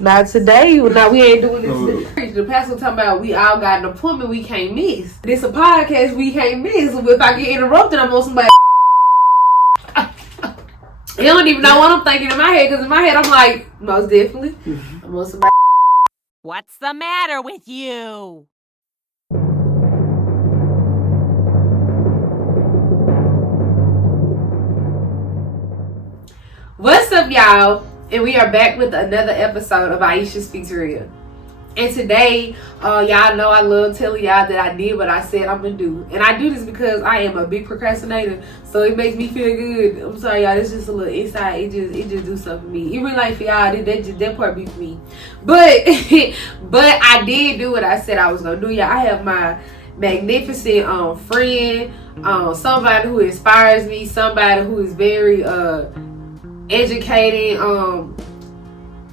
Not today. Now we ain't doing this. The pastor talking about we all got an appointment we can't miss. This a podcast we can't miss. If I get interrupted, I'm on somebody. You don't even know what I'm thinking in my head, because in my head I'm like, most definitely, I'm on somebody. What's the matter with you? What's up, y'all? And we are back with another episode of Aisha Speaks Real. And today, y'all know I love telling y'all that I did what I said I'm gonna do. And I do this because I am a big procrastinator, so it makes me feel good. I'm sorry, y'all, it's just a little inside. It just do something for me. It really like for y'all, that part be for me. But but I did do what I said I was gonna do, y'all. I have my magnificent friend, somebody who inspires me, somebody who is very educating,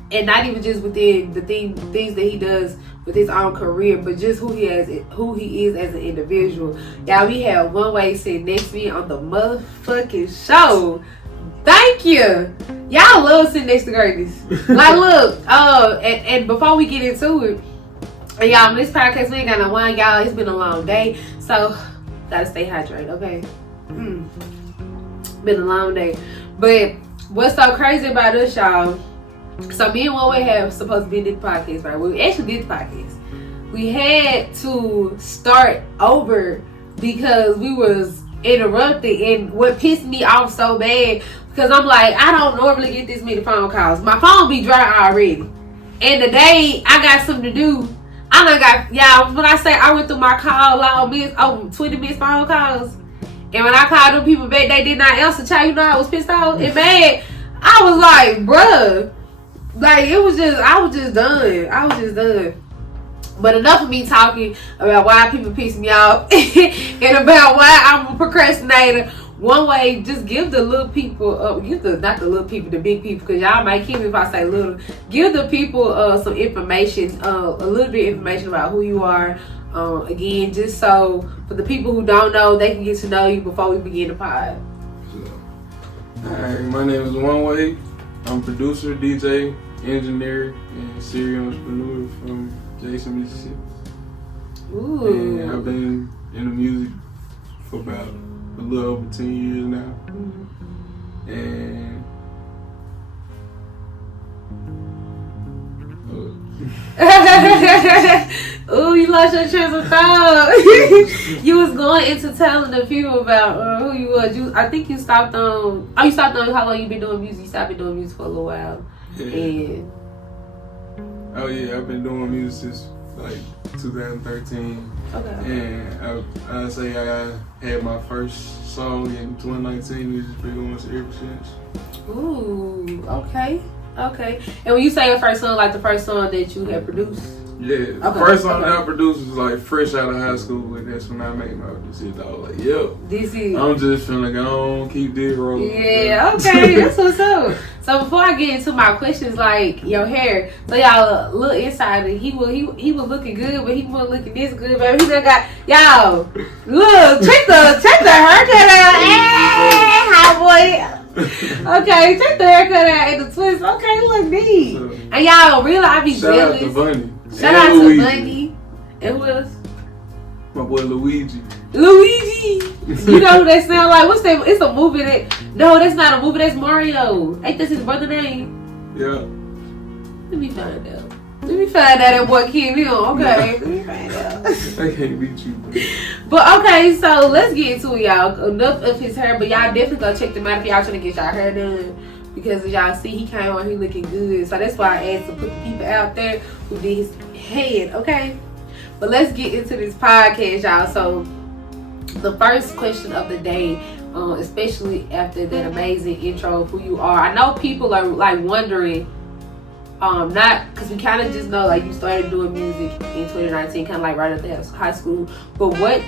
and not even just within the things that he does with his own career, but just who he is as an individual. Y'all, we have 1neWay sitting next to me on the motherfucking show. Thank you. Y'all love sitting next to greatness. Like, look, and before we get into it, and y'all, this podcast, we ain't got no wine, y'all. It's been a long day, so gotta stay hydrated, okay? Been a long day. But what's so crazy about us, y'all? So me and 1neWay have supposed to be in this podcast, right? We actually did the podcast. We had to start over because we was interrupted, and what pissed me off so bad, because I'm like, I don't normally get this many phone calls. My phone be dry already. And the day I got something to do, I done got, y'all, when I say I went through my call log, 20 minutes phone calls, and when I called them people back, they did not answer. Child, you know I was pissed off and mad. I was like, bruh. Like, I was just done. But enough of me talking about why people piss me off and about why I'm a procrastinator. 1neWay, just give the little people, not the little people, the big people, because y'all might kill me if I say little. Give the people some information, a little bit of information about who you are. Again, just so for the people who don't know, they can get to know you before we begin the pod. Alright, my name is 1neWay. I'm producer, DJ, engineer, and serial entrepreneur from Jackson, Mississippi. Ooh. And I've been in the music for about a little over 10 years now. Mm-hmm. And ooh, you lost your train of thought. You was going into telling the people about who you was. I think you stopped on. Oh, you stopped on how long you been doing music. You stopped been doing music for a little while. Yeah. And oh yeah, I've been doing music since like 2013. Okay. And I say I had my first song in 2019. We just been going ever since. Ooh, okay. Okay. And when you say your first song, like the first song that you had produced? Yeah. The first song that I produced was like fresh out of high school, and that's when I made my decision. I was like, yep. This is. I'm just finna go on, keep this rolling. Yeah, okay. That's what's up. So before I get into my questions, like your hair, so y'all, a little insider, he was looking good, but he wasn't looking this good, baby. He done got, y'all, look, check the haircut out. Hey, hi boy. Okay, check the haircut out and the twist. Okay, look neat. So, and y'all don't realize I be jealous. Shout out to Bunny. Shout out to Bunny. And who else? My boy Luigi. You know who that sound like? What's that? It's a movie that. No, that's not a movie. That's Mario. Ain't this his brother's name? Yeah. Let me find out. That boy Kim Hill. Okay. Let me find out. I can't beat you. But okay, so let's get into it, y'all. Enough of his hair, but y'all definitely go check them out if y'all trying to get y'all hair done. Because as y'all see, he came on here looking good. So that's why I asked to put the people out there who did his head, okay? But let's get into this podcast, y'all. So the first question of the day, especially after that amazing intro of who you are. I know people are like wondering, not because we kind of just know like you started doing music in 2019, kind of like right after high school. But where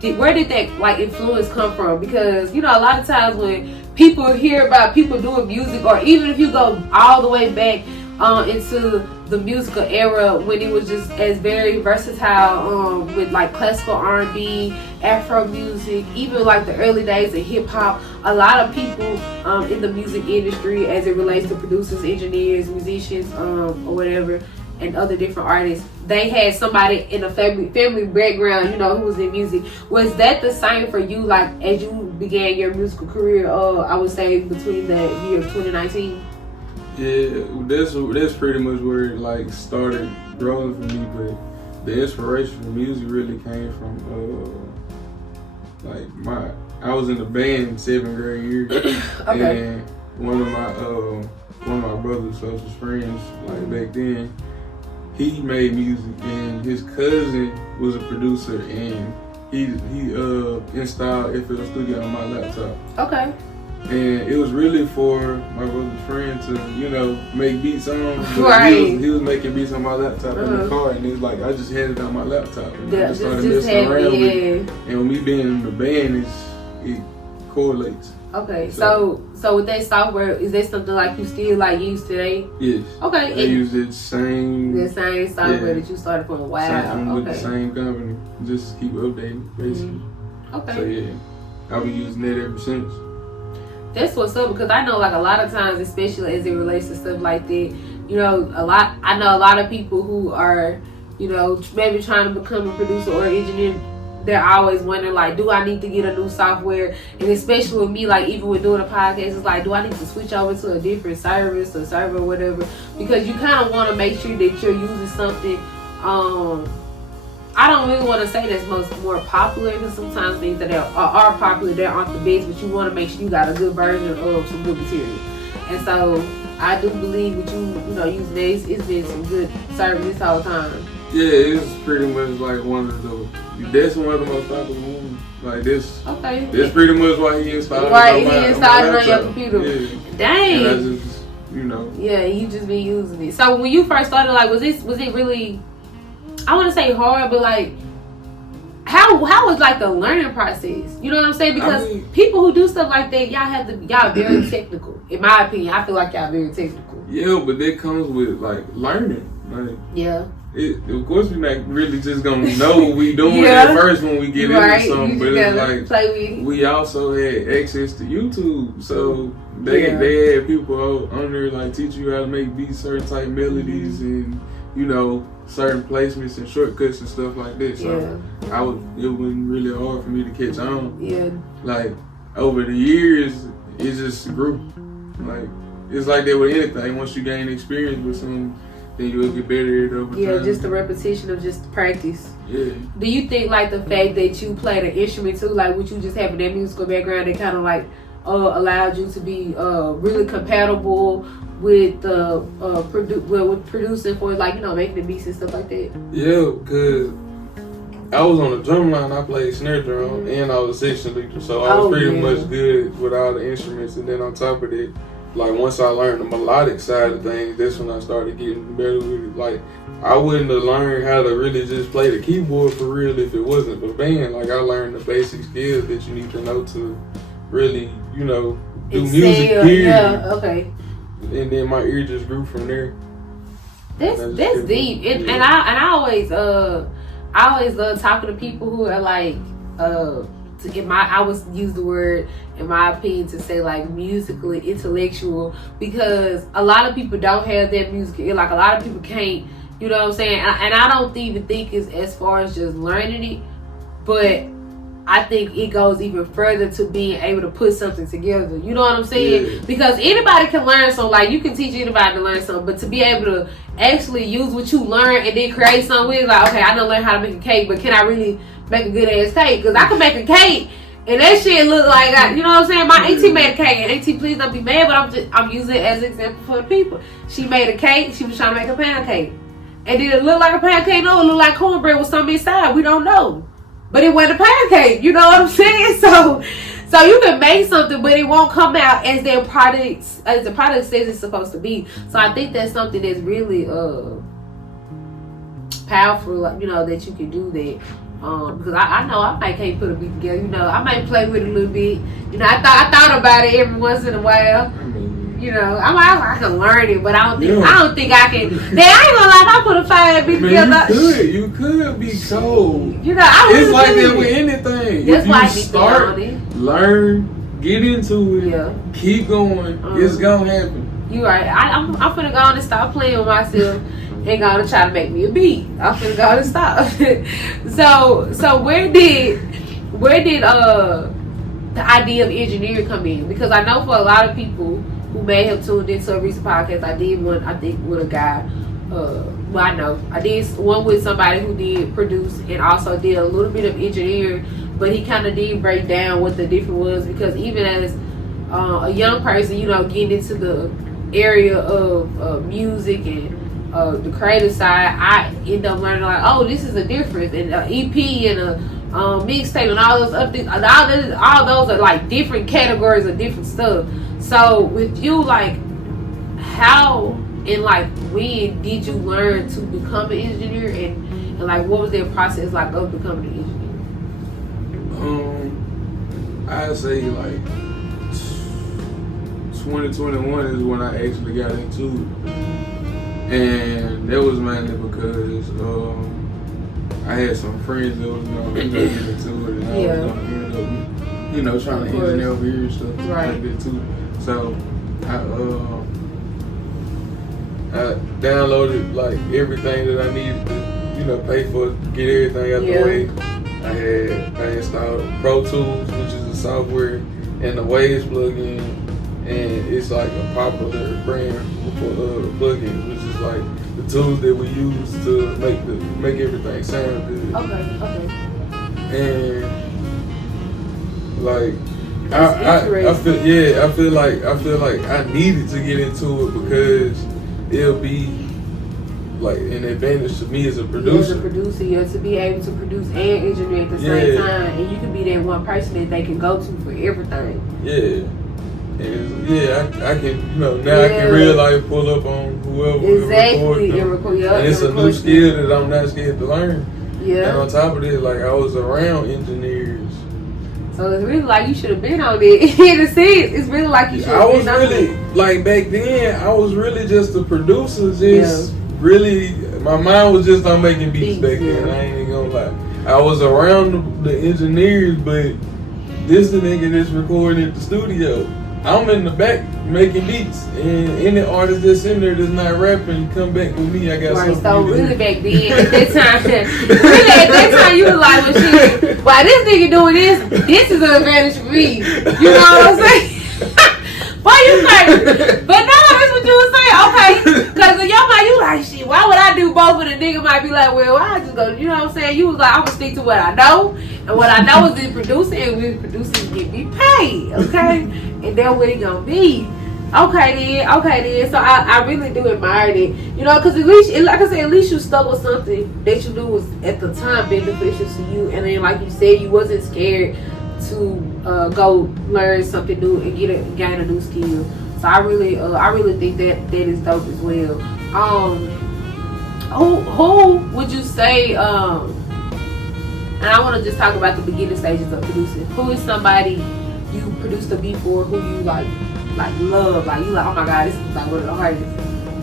did that like influence come from? Because you know a lot of times when people hear about people doing music, or even if you go all the way back into the musical era when it was just as very versatile, with like classical R&B, Afro music, even like the early days of hip hop. A lot of people in the music industry, as it relates to producers, engineers, musicians, or whatever, and other different artists, they had somebody in a family background, you know, who was in music. Was that the same for you, like as you began your musical career? I would say between the year of 2019. Yeah, that's pretty much where it like started growing for me. But the inspiration for music really came from I was in the band in 7th grade year, okay. And one of my brother's closest friends, like back then, he made music, and his cousin was a producer, and he installed FL Studio on my laptop. Okay. And it was really for my brother's friend to, you know, make beats on. Right. He was making beats on my laptop in the car, and it was like I just had it on my laptop. And I just started just messing around with it. it. And with me being in the band, it correlates. Okay, so with that software, is that something like you still like use today? Yes. Okay. I use the same software that you started from. Wow. I'm with the same company. Just keep updating, basically. Mm-hmm. Okay. So yeah, I've been using that ever since. That's what's up, because I know like a lot of times, especially as it relates to stuff like that, you know, I know a lot of people who are, you know, maybe trying to become a producer or engineer. They're always wondering, like, do I need to get a new software? And especially with me, like, even with doing a podcast, it's like, do I need to switch over to a different service or server or whatever? Because you kind of want to make sure that you're using something. I don't really want to say that's more popular, because sometimes things that are popular, they aren't the best, but you want to make sure you got a good version of some good material. And so I do believe with you know, using this, it's been some good service this whole time. Yeah, it's pretty much like that's one of the most popular ones. Like this. Okay. That's pretty much why he installed it. Right, he installed it on your computer. Yeah. Dang. And I just, you know. Yeah, you just been using it. So when you first started, like, was it really, I want to say hard, but like, how was like the learning process? You know what I'm saying? Because people who do stuff like that, y'all very technical. In my opinion, I feel like y'all very technical. Yeah, but that comes with like learning. Like, yeah. Of course, we're not really just gonna know what we doing at first when we get into something, but it's like play with it. We also had access to YouTube, so they had people on there like teach you how to make beats, certain type melodies, and you know, certain placements and shortcuts and stuff like that. So it wasn't really hard for me to catch on. Yeah. Like over the years, it just grew. Like it's like that with anything. Once you gain experience with something, then you'll get better at it over time. Yeah, just the repetition of just practice. Yeah. Do you think like the fact that you played an instrument too, like with you just having that musical background, that kind of like allowed you to be really compatible with with producing for, like, you know, making the beats and stuff like that? Yeah, because I was on the drum line. I played snare drum and I was a section leader, so I was pretty much good with all the instruments. And then on top of that, like once I learned the melodic side of things, that's when I started getting better with it. Like I wouldn't have learned how to really just play the keyboard for real if it wasn't for band. Like I learned the basic skills that you need to know to really, you know, do music. Yeah, okay. And then my ear just grew from there. That's deep. And I always love talking to people who are like I would use the word, in my opinion, to say like musically intellectual, because a lot of people don't have that music. Like a lot of people can't, you know what I'm saying? And I don't even think it's as far as just learning it, but I think it goes even further to being able to put something together. You know what I'm saying? Yeah. Because anybody can learn something. Like you can teach anybody to learn something, but to be able to actually use what you learn and then create something with, like, okay, I don't learn how to make a cake, but can I really make a good ass cake? Because I can make a cake and that shit look like, you know what I'm saying? My auntie made a cake, and auntie, please don't be mad, but I'm using it as an example for the people. She made a cake. She was trying to make a pancake, and did it look like a pancake? No, it looked like cornbread with something inside. We don't know. But it wasn't a pancake, you know what I'm saying? So you can make something, but it won't come out as the product says it's supposed to be. So I think that's something that's really powerful, like, you know, that you can do that. Because I know I might can't put a beat together. You know, I might play with it a little bit. You know, I thought about it every once in a while. You know, I can learn it, but I don't think I can. Then I ain't gonna lie, if I put a 5 beat together. You could be cold. You know, it's like that with anything. That's why I start, learn, get into it, keep going, it's gonna happen. You right. I'm finna go on and stop playing with myself and gonna try to make me a beat. I'm finna go and stop. so where did the idea of engineering come in? Because I know for a lot of people who may have tuned into a recent podcast, I did one, I think, with a guy. Well, I know I did one with somebody who did produce and also did a little bit of engineering, but he kind of did break down what the difference was, because even as a young person, you know, getting into the area of music and the creative side, I end up learning like, oh, this is a difference, and an EP and a mixtape and all those other things, all those are like different categories of different stuff. So with you, like, how and like when did you learn to become an engineer, and like what was their process like of becoming an engineer? I'd say like 2021 is when I actually got into it, and that was mainly because I had some friends that was gonna get into it, and I was gonna end up, you know, trying to engineer over here and stuff like that too. So I downloaded like everything that I needed to, you know, pay for, get everything out the way. I installed Pro Tools, which is a software, and the Waves plugin, and it's like a popular brand for plugins, which is like the tools that we use to make everything sound good. Okay. And like I feel like I needed to get into it because it'll be like an advantage to me as a producer. As a producer, you're to be able to produce and engineer at the same time, and you can be that one person that they can go to for everything. Yeah. And I can, you know, now I can real life pull up on whoever and it's a new skill that I'm not scared to learn. Yeah. And on top of this, like, I was around engineers. So it's really like you should have been on it. In a sense, it's really like you should have been on it. Like, back then, I was really just a producer. Really, my mind was just on making beats back then. I ain't even gonna lie. I was around the engineers, but this the nigga that's recording at the studio. I'm in the back making beats, and any artist that's in there that's not rapping, come back with me. I got something. So really back then, at that time, you was like, well, shit, why this nigga doing this is an advantage for me. You know what I'm saying? Why you say? But no, that's what you was saying. Okay, because in your mind, you like, shit, why would I do both? And the nigga might be like, well, why I just go, you know what I'm saying? You was like, I'm going to stick to what I know. And what I know is in producing, and with producing get me paid, okay? And that's what it going to be. Okay then. So I really do admire it. You know, because at least, like I said, at least you stuck with something that you do was at the time beneficial to you. And then, like you said, you wasn't scared to go learn something new and gain a new skill. So I really think that is dope as well. Who would you say? And I want to just talk about the beginning stages of producing. Who is somebody you produced a beat for? Who you like love? Like you like, oh my god, this is like one of the hardest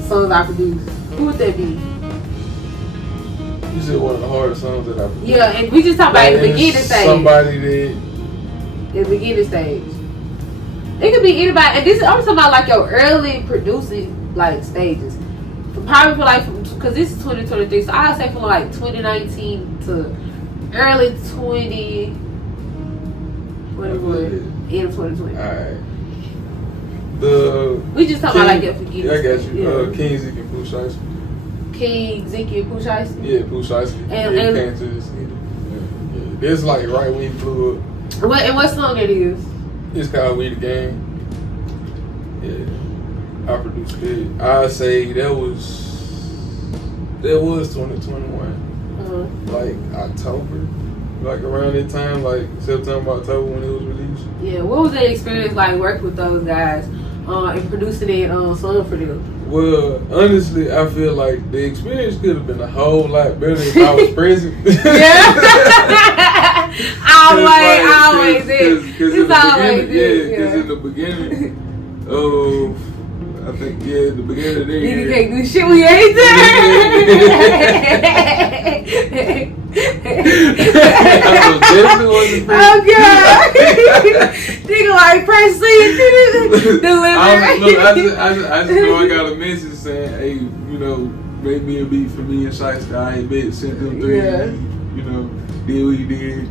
songs I produced. Who would that be? You said one of the hardest songs that I produced. Yeah, and we just talk about the beginning stage. Somebody that. The beginning stage. It could be anybody, and this I'm talking about like your early producing like stages. Probably for like, because this is 2023, so I'd say from like 2019 to early 2021, end of 2020. Alright. We just talking about like your beginning. Yeah, I got you. King Zeke and Pooh Shiesty. King Zeke and Pooh Shiesty. Yeah, Pooh Shiesty. And came to this. Yeah. It's like right when he blew up. What song it is? It's called We the Game. Yeah, I produced it. I say that was 2021. Like October, like around that time, like September, October when it was released. Yeah, what was that experience like working with those guys and producing that song for them? Well, honestly, I feel like the experience could have been a whole lot better if I was present. Always is. It's always is. Yeah, because in the beginning, I think, yeah, the beginning of the year. Nigga can't do shit when you ain't there. Oh God. Nigga like press C deliver. I just know I got a message saying, hey, you know, make me a beat for me and Shiesty. I bet sent them 3. Yeah. You know, did what he did.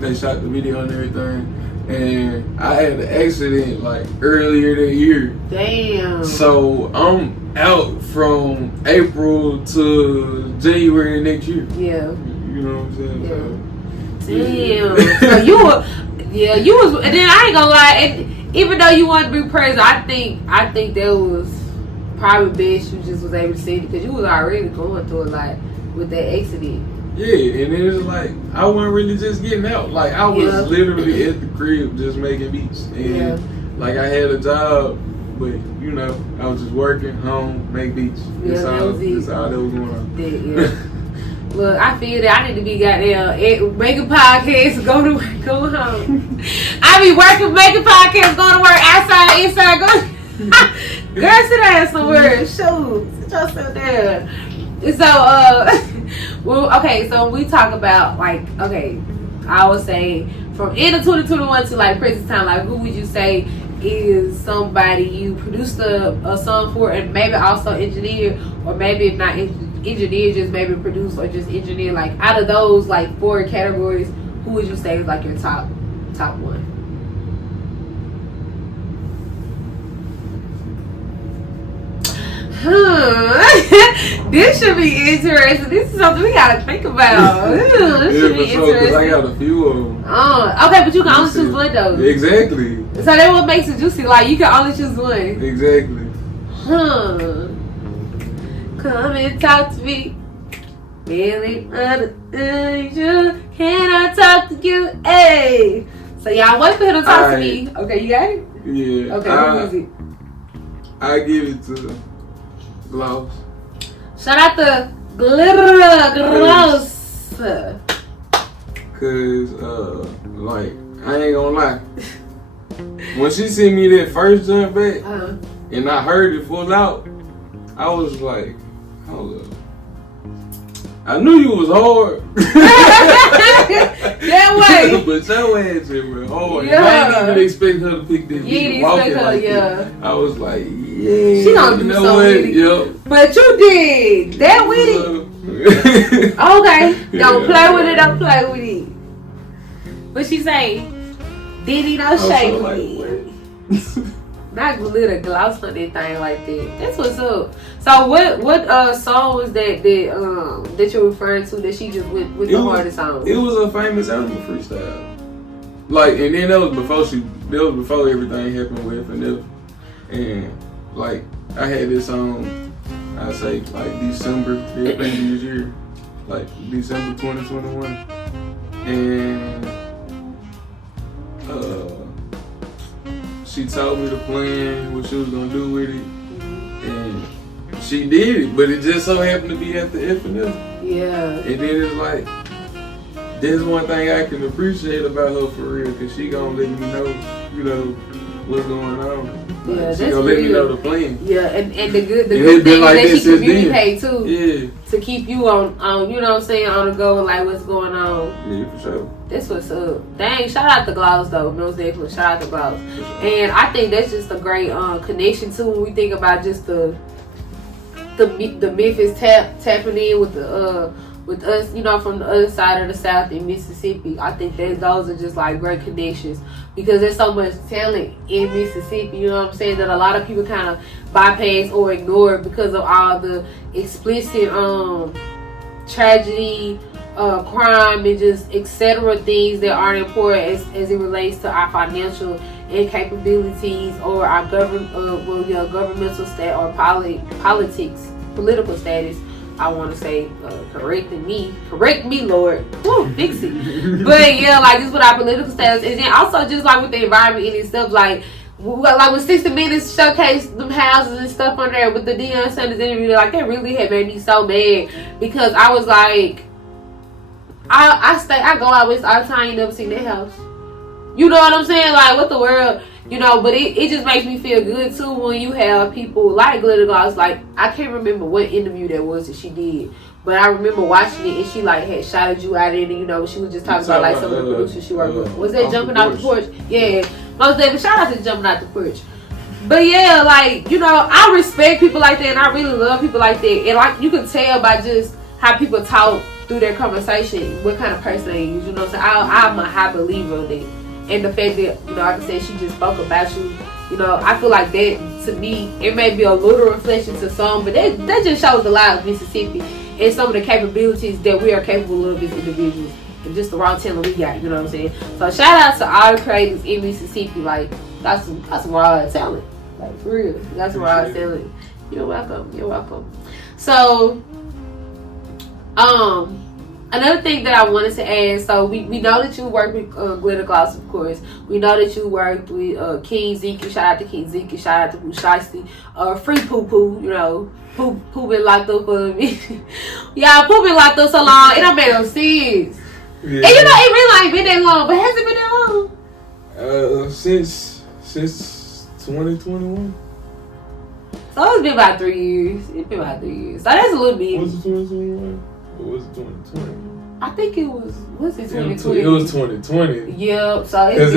They shot the video and everything. And I had an accident like earlier that year. Damn. So I'm out from April to January next year. Yeah. You know what I'm saying? Yeah. Damn. So you were, you was, and then I ain't gonna lie, and even though you wanted to be present, I think that was probably best you just was able to see it because you was already going through a lot with that accident. Yeah, and it was like I wasn't really just getting out. Like I was literally at the crib just making beats, and like I had a job, but you know I was just working home, make beats. That's all that was going on. Yeah. Look, I feel that I need to be goddamn making podcasts, go to work, go home. I be working, making podcasts, go to work, outside, inside, go. Girl, sit down somewhere. Shoot, sit yourself down. So, well, okay, so we talk about, like, okay, I would say from end of 2021 to, like, present time, like, who would you say is somebody you produced a song for and maybe also engineer, or maybe if not engineer, just maybe produce or just engineer, like, out of those, like, 4 categories, who would you say is, like, your top one? This should be interesting. This is something we gotta think about. This should be interesting. I got a few of them. Okay, but you can only choose one though. Exactly. So that's what makes it juicy. Like you can only choose one. Exactly. Come and talk to me. Really understand you. Can I talk to you? Hey. So y'all wait for him to talk to me. Okay, you got it? Yeah. Okay, who is it? I give it to Gloss. Shout out to Gloss. Cause like I ain't gonna lie. When she sent me that first jump back and I heard it full out, I was like, hold up. I knew you was hard. That way. But your ass was hard. Yeah. I didn't even expect her to pick this beat. Walking like that. I was like, yeah. She gonna do so witty. Yep. But you did. That witty. Okay. Don't play with it. Don't play with it. What she say? Diddy don't shake with it. Not glitter gloss on that thing like that. That's what's up. So what song was that you're referring to that she just went with the hardest song? It was a famous album freestyle. Like, and then that was before everything happened with FNF. And like I had this song, I say like December this year, like December 2021, and she told me the plan, what she was gonna do with it, and she did it. But it just so happened to be at the FNF. Yeah. And then it's like, there's one thing I can appreciate about her for real, cause she gonna let me know, you know, what's going on. Yeah, she gonna let me know the plan. Yeah, and the good thing is like that she communicate too. Yeah. To keep you on you know what I'm saying, on the go, like what's going on. Yeah, for sure. That's what's up. Dang, shout out to Gloss though. Most definitely, shout out to Gloss. And I think that's just a great connection too when we think about just the Memphis tapping in with the with us, you know, from the other side of the South in Mississippi. I think that those are just like great connections because there's so much talent in Mississippi, you know what I'm saying, that a lot of people kind of bypass or ignore because of all the explicit tragedy, crime, and just etc. things that aren't important as it relates to our financial incapabilities or our governmental stat or political status. I want to say, correct me, Lord. Woo, fix it. But yeah, like just with our political status, and then also just like with the environment and stuff, like when 60 Minutes showcased them houses and stuff on there with the Deion Sanders interview, like that really had made me so mad because I was like, I go out west all the time, you never seen that house. You know what I'm saying? Like, what the world? You know, but it just makes me feel good too when you have people like Glitter Gloss. Like, I can't remember what interview that was that she did, but I remember watching it and she like had shouted you out in it. You know, she was just talking about like some of the producers she worked with. Was that Jumping Out the Porch? Yeah, most definitely. Shout out to Jumping Out the Porch. But yeah, like, you know, I respect people like that and I really love people like that. And like, you can tell by just how people talk through their conversation what kind of person they is. You know what I'm saying? I'm a high believer of that. And the fact that, you know, like I said, she just spoke about you, you know, I feel like that, to me, it may be a little reflection to some, but that just shows a lot of Mississippi and some of the capabilities that we are capable of as individuals. And just the raw talent we got, you know what I'm saying? So shout out to all the creators in Mississippi. Like, that's some raw talent. Like, for real. That's some raw talent. You're welcome. You're welcome. So, another thing that I wanted to add, so we know that you work with Glitter Gloss, of course. We know that you worked with King Zeke. Shout out to King Zeke. Shout out to Pooh Shiesty. Free Poo Poo, you know. Pooh been locked up for me. Yeah, Pooh been locked up so long, it don't make no sense. Yeah. And you know, it really ain't been that long, but has it been that long? Since 2021. So it's been about 3 years. It's been about 3 years. So that's a little bit. Was it 2021? Or was it 2020? I think it was it 2020? It was 2020. Yep. So because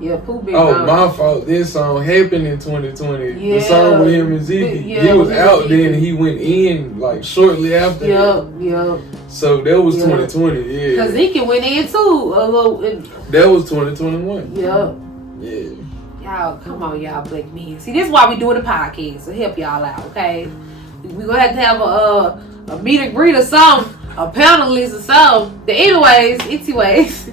Yeah, Pooh been gone. My fault. This song happened in 2020. Yeah. The song with him and Ziggy. He was out then and he went in like shortly after. Yep. So that was 2020, yeah. Because Zeke went in too a little. That was 2021. Yep. Yeah. Y'all, come on, y'all black men. See, this is why we doing the podcast, to help y'all out, okay? We're going to have a meet and greet or something, a panelist or something. But anyways.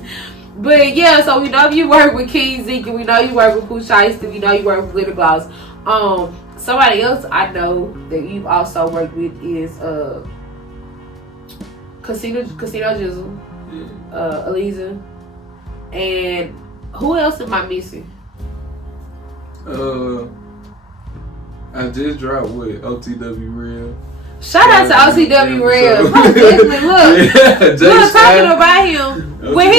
But yeah, so we know you work with King Zeke, we know you work with Pooh Shiesty, we know you work with Glitter Gloss. Somebody else I know that you've also worked with is Casino Jizzle, Aliza, and who else am I missing? I just dropped with OTW Real. Shout out to OTW Real. Look, talking about him. When I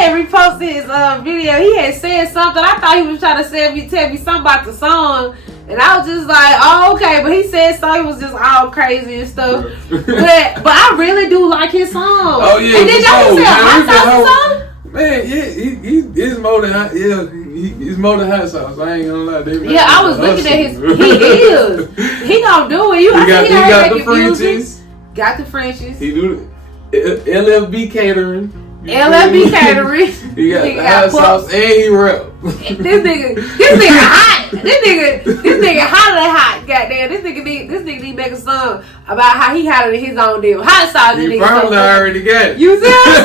had reposted his video, he had said something. I thought he was trying to tell me something about the song. And I was just like, oh, okay. But he said so. He was just all crazy and stuff. but I really do like his song. Oh, yeah. And did y'all say a hot sauce song? Man, yeah, he's more than hot. Yeah, he's more than hot sauce. I ain't gonna lie. I was looking at his. He is. He gonna do it. He got the Frenchies. Got the Frenchies. He do LFB catering. LFB catering. He got the hot sauce and he rap. This nigga hot. This nigga hotter than hot. Goddamn. This nigga need to make a song about how he hotter than his own damn hot sauce. He probably already got it. You see what I'm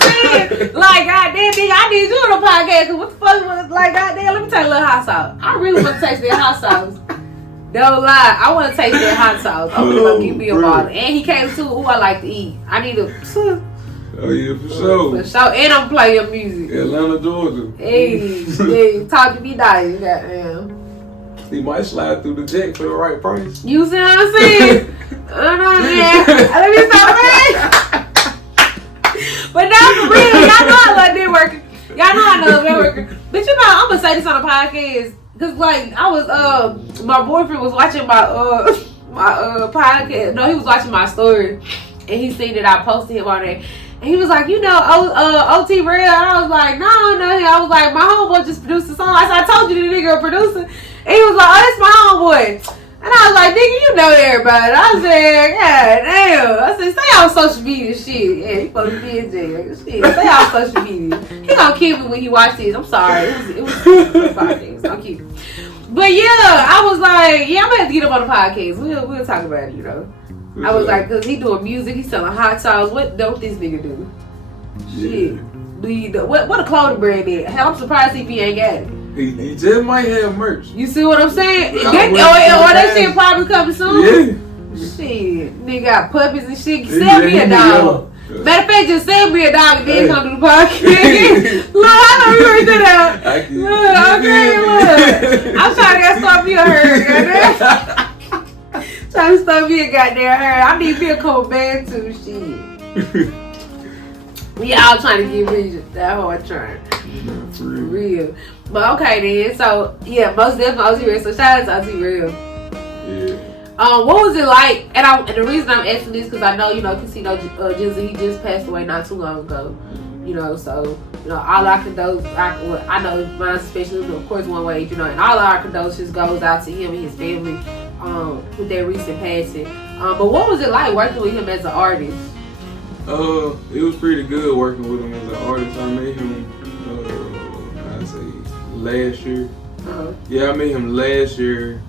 saying? Like, goddamn, nigga, I need you on the podcast. Cause what the fuck was like, goddamn? Let me taste a little hot sauce. I really want to taste that hot sauce. Don't lie. I want to taste that hot sauce. I'm gonna go give me a bottle. And he came to who I like to eat. I need a. Oh yeah, for sure. For sure. And I'm playing music. Atlanta, Georgia. Hey, talk to me nice, goddamn. He might slide through the jack for the right price. You see what I'm saying? I don't know, man. Let me stop it. But now for real, y'all know I love networking. Y'all know I love networking. But you know, I'm gonna say this on the podcast. Cause like I was my boyfriend was watching my podcast. No, he was watching my story. And he seen that I posted him on there. And he was like, you know, OT Real. And I was like, no. I was like, my homeboy just produced a song. I said, I told you the nigga a producer. And he was like, oh, that's my homeboy. And I was like, nigga, you know everybody. I said, God damn. I said, stay on social media shit. Yeah, you supposed to be in jail. Shit, stay on social media. He gonna kill me when he watch this. I'm sorry. It was 5 things. Don't kill me. But yeah, I was like, yeah, I'm gonna have to get him on the podcast. We'll talk about it, you know. I was like, cause he doing music, he selling hot sauce. What don't this nigga do? Shit. What a clothing brand is? Hell, I'm surprised if he ain't got it. He just might have merch. You see what I'm saying? Or that shit probably coming soon. Yeah. Shit, nigga got puppies and shit. Sell me a dog. Matter of fact, just sell me a dog and then come to the podcast. Look, I know you already did that. Look. I'm trying to start me a herd, goddamn. Trying to start me a goddamn herd. I need me a couple band too, shit. We all trying to get rich. That hard trying. Yeah, for real. But okay then. So yeah, most definitely OT Real. So shout out to OT Real. Yeah. What was it like? And the reason I'm asking this because I know Casino Jizzy, he just passed away not too long ago. So all our condolences. I know mine especially, of course, 1neWay. And all our condolences goes out to him and his family with their recent passing. But what was it like working with him as an artist? It was pretty good working with him as an artist. I met him, I'd say last year. Yeah, I met him last year.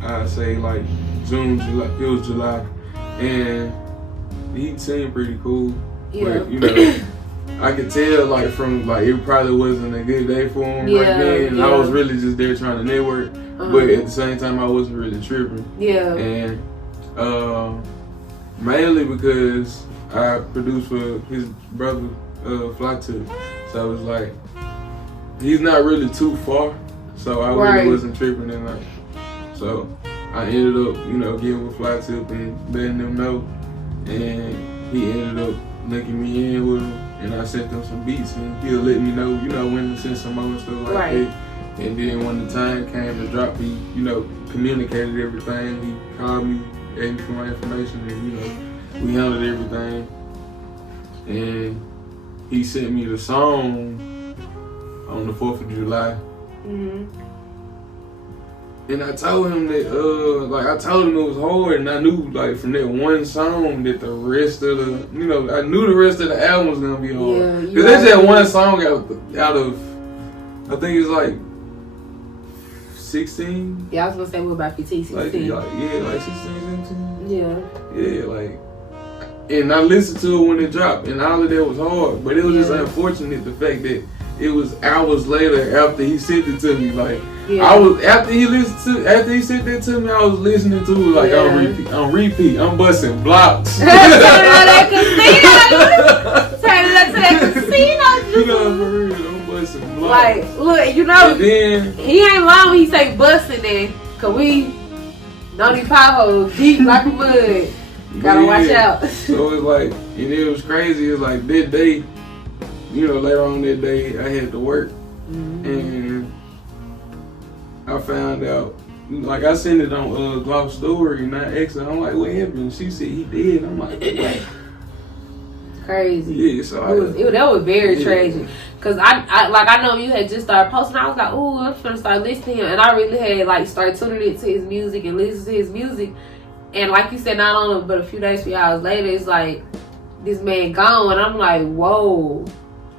I'd say like June, July. It was July, and he seemed pretty cool. Yeah. But, I could tell like from like it probably wasn't a good day for him right then. Yeah. I was really just there trying to network, but at the same time I wasn't really tripping. Yeah. And mainly because I produced for his brother Fly Tip, so it was like he's not really too far, so I really wasn't tripping and like. So I ended up, getting with Fly Tip and letting them know, and he ended up linking me in with him, and I sent them some beats, and he'll let me know, when to send some more and stuff like that. And then when the time came to drop, he, communicated everything. He called me, asked me for my information, and we handled everything. And he sent me the song on the 4th of July. Mm-hmm. And I told him that, I told him it was hard, and I knew, from that one song that the rest of the, I knew the rest of the album was gonna be hard. Because that's that one song out of, I think it's 16. Yeah, I was gonna say we're about 15, 16. 16, 17. Yeah. Yeah, and I listened to it when it dropped, and all of that was hard. But it was just unfortunate the fact that it was hours later after he sent it to me. After he sent that to me, I was listening to it on repeat. I'm busting blocks. Turn it up to that casino. For real, I'm busting blocks. Look, he ain't lying when he say busting then, cause we know these potholes deep like mud. Gotta watch out. So it's and it was crazy. It's that day. Later on that day, I had to work, and I found out, I sent it on Gloss Story, and I asked her, I'm like, what happened? She said he did. I'm like, what? Crazy. Yeah, so that was very tragic. Cause I know you had just started posting. I was like, oh, I'm gonna start listening to him, and I really had started tuning into his music and listening to his music, and like you said, not only but a few days, few hours later, it's this man gone, and I'm like, whoa.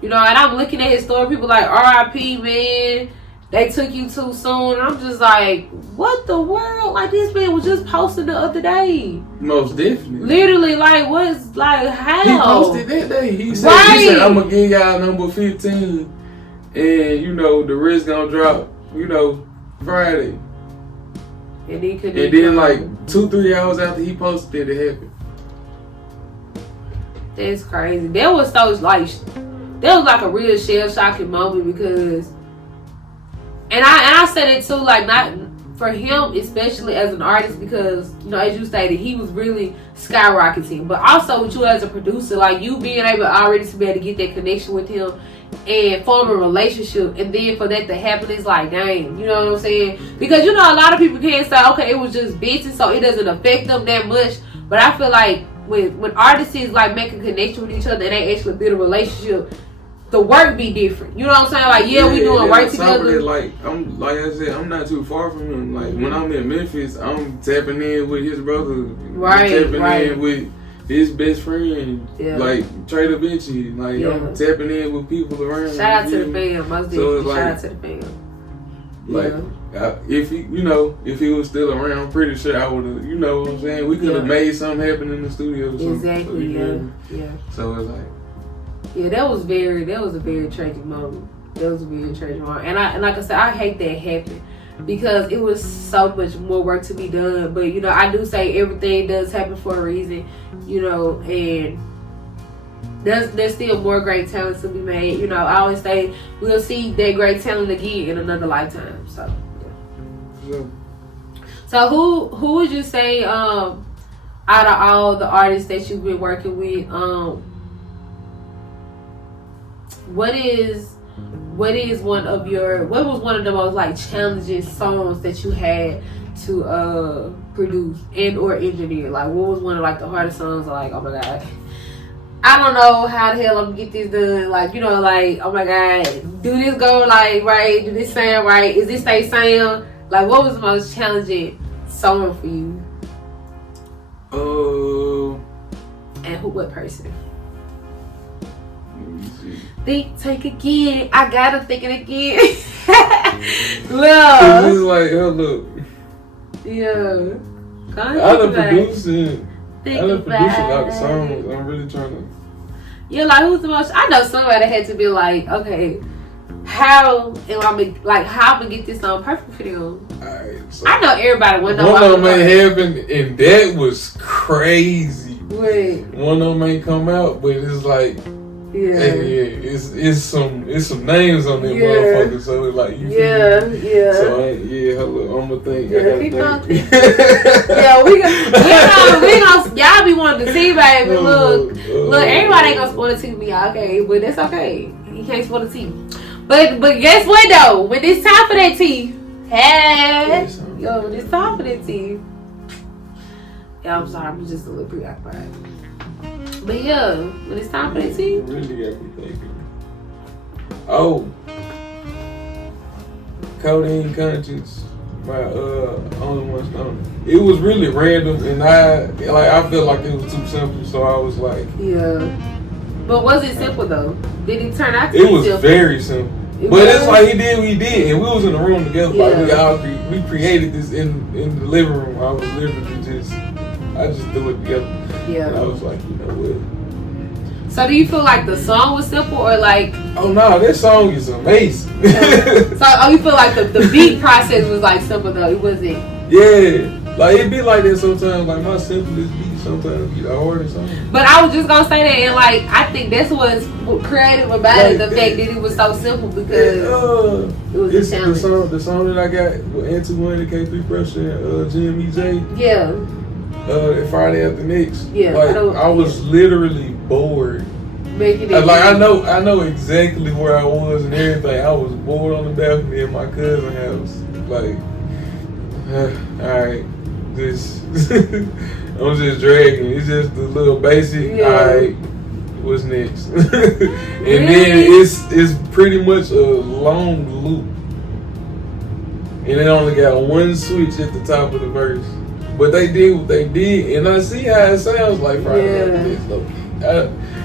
And I'm looking at his story, people like, R.I.P. man, they took you too soon. And I'm just like, what the world? This man was just posting the other day. Most definitely. Literally, how? He posted that day. He said, I'm going to give y'all number 15. And, the rest going to drop, Friday. And then 2-3 hours after he posted it happened. That's crazy. That was so, that was a real shell-shocking moment because, and I said it too, not for him, especially as an artist, because, as you stated, he was really skyrocketing. But also with you as a producer, you being able already to be able to get that connection with him and form a relationship, and then for that to happen, it's dang, you know what I'm saying? Because, a lot of people can't say, okay, it was just bits, so it doesn't affect them that much. But I feel when artists make a connection with each other and they actually build a relationship, the work be different. You know what I'm saying? We doing work together. I said, I'm not too far from him. When I'm in Memphis, I'm tapping in with his brother. Right. Tapping in with his best friend. Yeah. Trey Da Vinci. I'm tapping in with people around. Shout out to the fam. Most definitely. Shout out to the fam. If he was still around, I'm pretty sure I would have, you know what I'm saying? We could have made something happen in the studio. Exactly, yeah. So it's yeah, that was a very tragic moment. And like I said, I hate that happened because it was so much more work to be done. But I do say everything does happen for a reason, and there's still more great talent to be made. I always say we'll see that great talent again in another lifetime. So yeah. So who would you say out of all the artists that you've been working with, what was one of the most like challenging songs that you had to produce and or engineer? Like, what was one of like the hardest songs? Like, oh my god, I don't know how the hell I'm gonna get this done. Like, you know, like, oh my god, do this go like right? Do this sound right? Is this they sound? Like, what was the most challenging song for you? And what person? Think again. I gotta think it again. Well, it's like, hold up. Yeah. I done producing out the songs. I'm really trying to. Yeah, like, who's the most? I know somebody had to be like, okay, how am I like, how I'm gonna get this song perfect for them? Alright, so I know everybody would know. One of them ain't happened, and that was crazy. Wait. One of them ain't come out, but it's like, it's some names on that motherfucker. So it's like, you feel me? So I'm gonna think. We gonna y'all be wanting to see, baby. Look, everybody ain't gonna spoil the tea me, okay? But that's okay. You can't spoil the tea. But guess what though? When it's time for that tea, when it's time for that tea. Yeah, I'm sorry, I'm just a little preoccupied. But yeah, when it's time for that tea. You really got me thinking. Oh, Codeine Conscience by Only One Stone. It was really random, and I felt like it was too simple, so I was like, But was it simple though? Did it turn out to be simple? It was very simple. But it's like he did what he did, and we was in the room together. Like we created this in the living room. I was literally I just threw it together. Yeah. And I was like, you know what? So do you feel like the song was simple, or like? Oh no, that song is amazing. So you feel like the beat process was like simple though? It wasn't. Yeah. Like, it be like that sometimes. Like, my simplest beats sometimes be the hardest song. But I was just gonna say that, and like, I think that's what's creative about it, the fact that it was so simple, because it was a challenge. The song that I got with N2N, K3 Pressure, and GMEJ. Yeah. Friday After Next. Yeah. Like, I was literally bored. Making it. Like, I know exactly where I was and everything. I was bored on the balcony at my cousin's house. Like, alright. I'm just dragging. It's just a little basic. Alright, what's next? And then it's pretty much a long loop, and it only got one switch at the top of the verse. But they did what they did, and I see how it sounds like Friday After Next.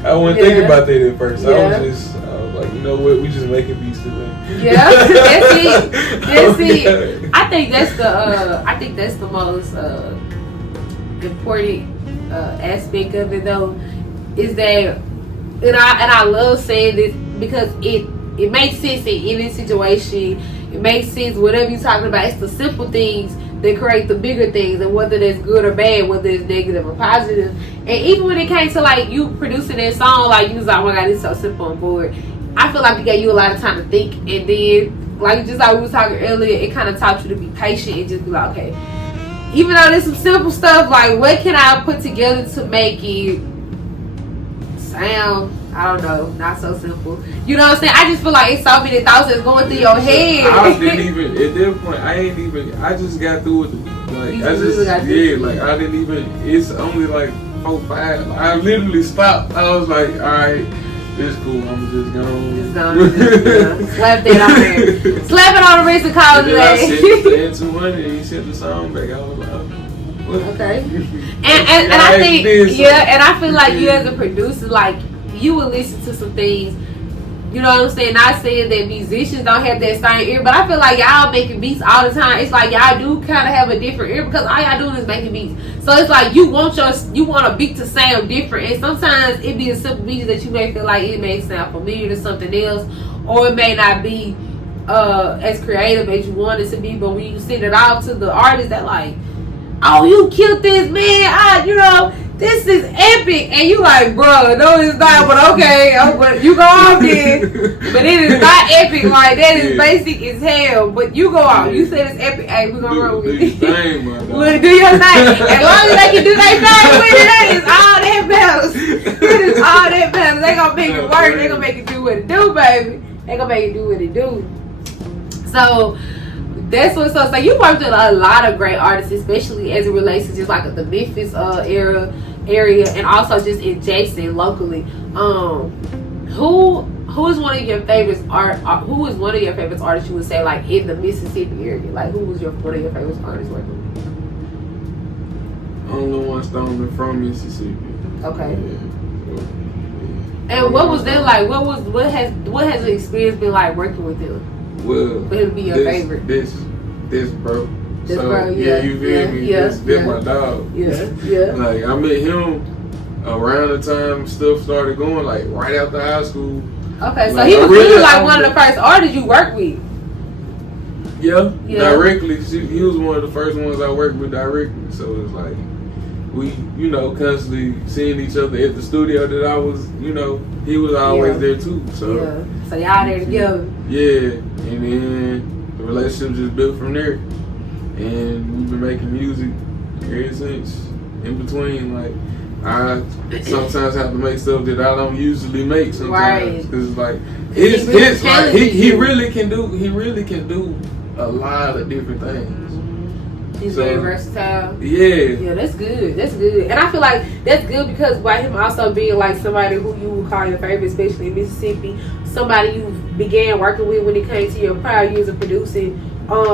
I wasn't thinking about that at first. I was like, you know what? We just making beats today. Yeah, that's it. I think that's the most important aspect of it though, is that, and I love saying this because it makes sense in any situation. It makes sense whatever you're talking about. It's the simple things that create the bigger things, and whether that's good or bad, whether it's negative or positive. And even when it came to like you producing that song, like you was like, oh my god, it's so simple on board. I feel like it gave you a lot of time to think, and then like just like we was talking earlier, it kind of taught you to be patient and just be like, okay, even though there's some simple stuff, like what can I put together to make it sound, I don't know, not so simple. You know what I'm saying? I just feel like it's so many thoughts that's going through your head. I didn't even, at that point, I just got through with the beat. Like, I didn't even, it's only like 4, 5. I literally stopped. I was like, alright, it's cool, I'm just gonna slap that on there. Slap it on the wrist and call it a day. I sent it to N2N and he sent the song back. I was like, okay. And I think, and I feel like you as a producer, like, you will listen to some things, you know what I'm saying? Not saying that musicians don't have that same ear, but I feel like y'all making beats all the time. It's like y'all do kind of have a different ear, because all y'all doing is making beats. So it's like you want a beat to sound different, and sometimes it be a simple beat that you may feel like it may sound familiar to something else, or it may not be as creative as you want it to be. But when you send it off to the artist, that like, oh, you killed this, man. This is epic. And you like, bro, no, it's not, but okay. But you go off then. But it is not epic. Like, that is basic as hell. But you go off. You said it's epic. Hey, we're going to roll with it. Do your thing, man. Do your thing. As long as they can do their thing with it, that is all that matters. It is all that matters. They gonna make it work. They gonna make it do what it do, baby. They gonna make it do what it do. So that's what's up. So you worked with a lot of great artists, especially as it relates to just like the Memphis area, and also just in Jackson locally. Who is one of your favorites who is one of your favorites artists you would say like in the Mississippi area? Like who was one of your favorite artists working with? Only one Stoner from Mississippi. Okay. Yeah. And what was that like? What has the experience been like working with him? Well, for him to be your favorite. This bro. This so, bro, yeah. You feel me? This my dog. Yeah. Like I met him around the time stuff started going, like right after high school. Okay, so like, he was really like one of the first artists you worked with. Yeah. Directly. He was one of the first ones I worked with directly. So it's like we, constantly seeing each other at the studio that I was, he was always there too. So so y'all there together. Yeah, and then the relationship just built from there, and we've been making music ever since. In between, like I sometimes have to make stuff that I don't usually make sometimes because like he really can do a lot of different things. He's very versatile. Yeah, that's good. And I feel like that's good because by him also being like somebody who you would call your favorite, especially in Mississippi, somebody you began working with when it came to your prior years of producing,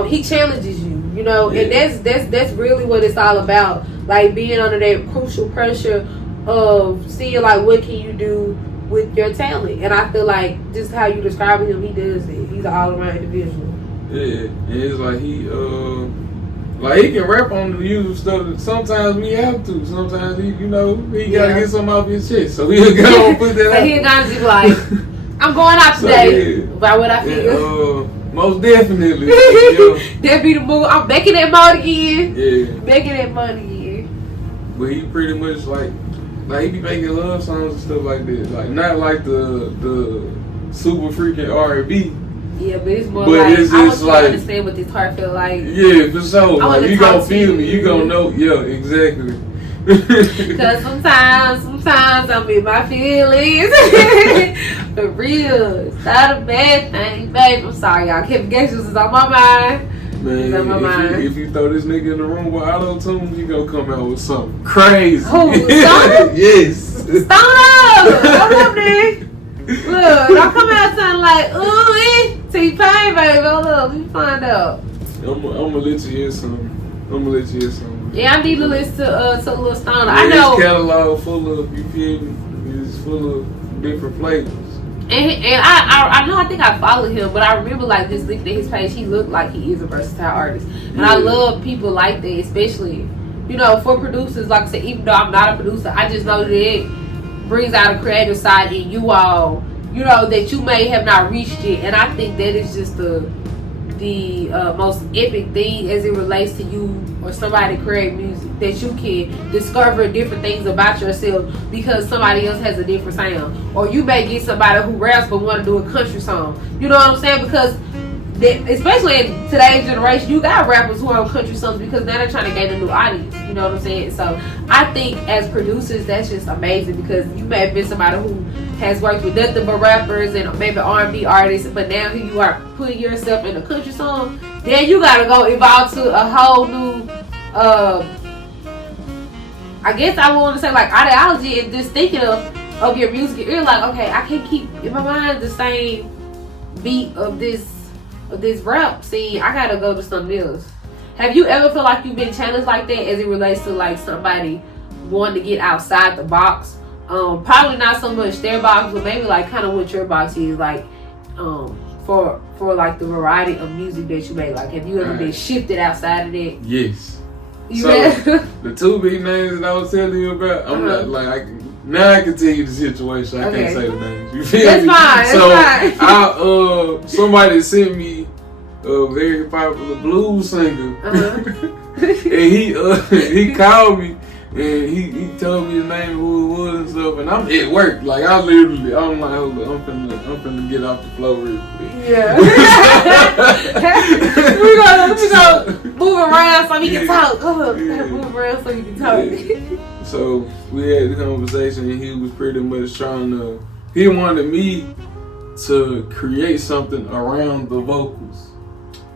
he challenges you, and that's really what it's all about. Like being under that crucial pressure of seeing like what can you do with your talent. And I feel like just how you describe him, he does it. He's an all around individual. Yeah, and it's like he can rap on the usual stuff that sometimes we have to. Sometimes he gotta get something off his chest. So he'll go and put that out. So he'll go and be like, I'm going out today by what I feel. Most definitely. That be the move. I'm making that mode again. Yeah. Making that money again. But he pretty much like he be making love songs and stuff like that. Like not like the super freaking R&B. Yeah, but it's more like it's I want you like, to understand what this heart feel like. Yeah, for sure. Like, you gonna feel me. You gonna know. Yeah, exactly. Because sometimes I'm in my feelings. For real. It's not a bad thing, babe. I'm sorry, y'all. Kevin Gations is on my mind. Man, if you throw this nigga in the room with auto-tune, he gonna come out with something crazy. Who, Stoner? Yes. Stoner! Hold up, nigga. Look, don't come out sounding like, ooh, T-Pain, baby. Hold up, let me find out. I'm gonna let you hear something. Yeah, I need to listen to a little Stoner. Yeah, I know. His catalog full of, you feel me? It's full of different flavors. And I know, I think I follow him, but I remember like just looking at his page, he looked like he is a versatile artist. And I love people like that, especially, for producers. Like I said, even though I'm not a producer, I just know that it brings out a creative side in you all, that you may have not reached it. And I think that is just the most epic thing as it relates to you or somebody create music, that you can discover different things about yourself because somebody else has a different sound, or you may get somebody who raps but want to do a country song. You know what I'm saying? Because especially in today's generation, you got rappers who are on country songs because now they're trying to gain a new audience. You know what I'm saying? So I think as producers, that's just amazing because you may have been somebody who has worked with nothing but rappers and maybe R&B artists, but now here you are putting yourself in a country song. Then you gotta go evolve to a whole new, I guess I want to say like ideology, and just thinking of your music. You're like, okay, I can't keep in my mind the same beat of this rap scene. I gotta go to something else. Have you ever felt like you've been challenged like that as it relates to like somebody wanting to get outside the box? Probably not so much their box, but maybe like kind of what your box is like, for like the variety of music that you make. Like, have you ever been shifted outside of that? Yes. You the two big names that I was telling you about, I'm not like now I can tell you the situation. I can't say the names. You feel me? Fine. So somebody sent me a very popular blues singer, and he called me And he told me his name, who it was and stuff, and I'm at work. Like I'm like, hold up, I'm finna get off the floor real quick. Yeah. we go move around so we can talk. Move around so we can talk. Yeah. So we had the conversation, and he was pretty much he wanted me to create something around the vocals.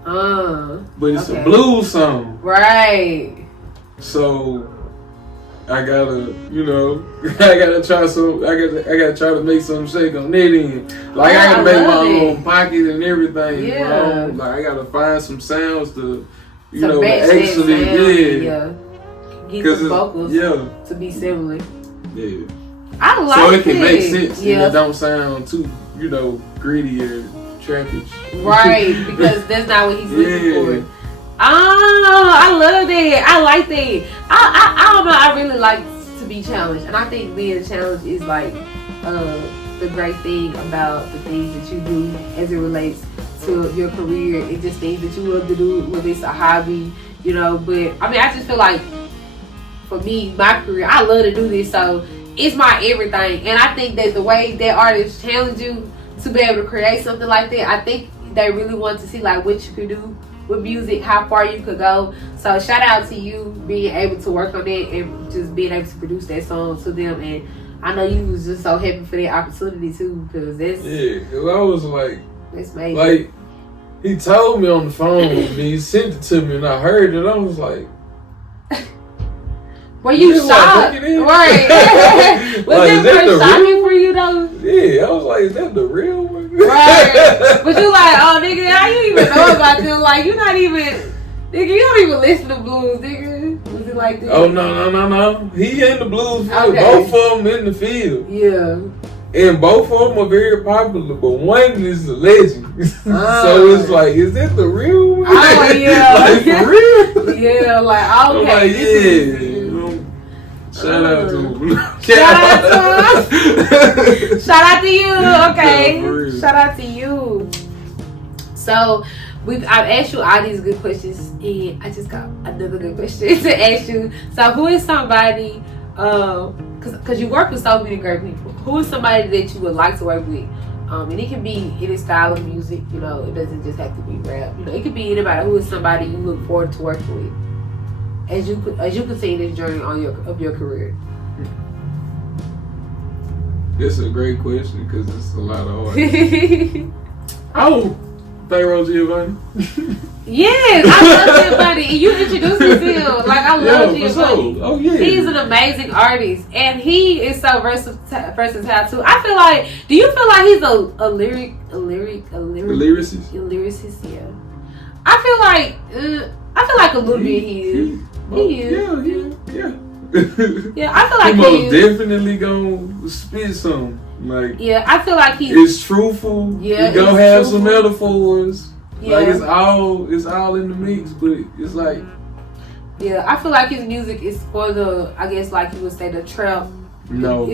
But it's a blues song. Right. So I gotta, I gotta try to make something shake on that end. Like I gotta make my own pocket and everything. Yeah. Like I gotta find some sounds to actually, get the vocals to be similar. Yeah. I like so it can make sense and Yeah. it don't sound too, gritty or trappish. Right, because that's not what he's looking for. I love that. I like that. I don't know. I really like to be challenged, and I think being challenged is like the great thing about the things that you do as it relates to your career. It's just things that you love to do, whether it's a hobby, But I mean, I just feel like for me, my career, I love to do this, so it's my everything. And I think that the way that artists challenge you to be able to create something like that, I think they really want to see like what you could do with music, how far you could go. So shout out to you being able to work on that and just being able to produce that song to them. And I know you was just so happy for that opportunity too, because that's because I was like, that's amazing. Like he told me on the phone, and he sent it to me, and I heard it. I was like, were you shocked? Like, right. Was like, that shocking for you though? Yeah, I was like, is that the real one? Right. But you like, oh nigga, how you even know about them? Like you not even, nigga, you don't even listen to blues, nigga. Was it like that? Oh no. He in the blues field. Both of them in the field. Yeah. And both of them are very popular, but one is a legend. So it's like, is that the real one? Oh yeah. Like for real? Yeah, like okay. I'm like, shout out to him. Shout out to you. Okay. Yeah, shout out to you. So I've asked you all these good questions, and I just got another good question to ask you. So who is somebody, because you work with so many great people, who is somebody that you would like to work with? And it can be any style of music, it doesn't just have to be rap. It could be anybody. Who is somebody you look forward to working with as you continue this journey of your career? It's a great question because it's a lot of artists. Oh, Pharaoh Giovanni. Yes, I love Giovanni. And you introduced me to him. Like, I love Giovanni. Oh, yeah. He's an amazing artist. And he is so versatile too. I feel like, do you feel like he's a lyricist? A lyricist, yeah. I feel like a little bit he is. He is. Yeah. Yeah, I feel like he most definitely gonna spit something. Like, yeah, I feel like it's truthful. Yeah, he gonna have some metaphors. Yeah. Like it's all in the mix, but it's like, yeah, I feel like his music is for the, I guess like you would say, the trap. No,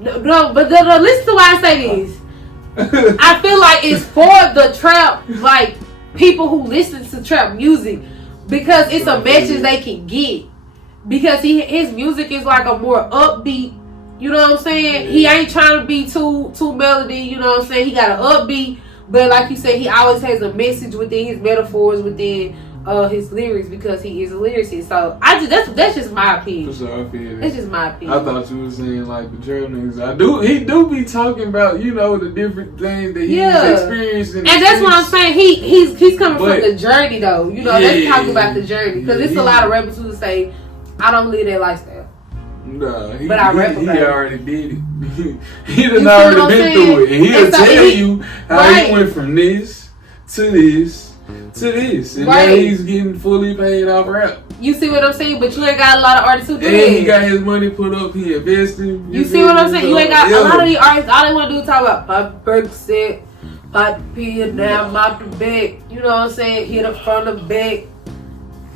but listen to why I say this. I feel like it's for the trap, like people who listen to trap music, because it's a message they can get. Because his music is like a more upbeat, you know what I'm saying? Yeah. He ain't trying to be too melody, you know what I'm saying? He got an upbeat, but like you said, he always has a message within his metaphors, within his lyrics, because he is a lyricist. So that's just my opinion. For sure, I feel that. That's just my opinion. I thought you were saying like the drill niggas. He do be talking about, the different things that he's experiencing. And that's what I'm saying. He's coming from the journey though. Let's talk about the journey, because it's a lot of rappers who say, I don't live that lifestyle. Nah, but I rap about he already did it. He done already been through it. And he'll tell you how he went from this to this to this. And now he's getting fully paid off rap. You see what I'm saying? But you ain't got a lot of artists who do that. And he got his money put up, he invested. You see what I'm saying? You ain't got a lot of these artists, all they want to do is talk about pop Percocet, pop P, and now mop the back. You know what I'm saying? Hit it from the back.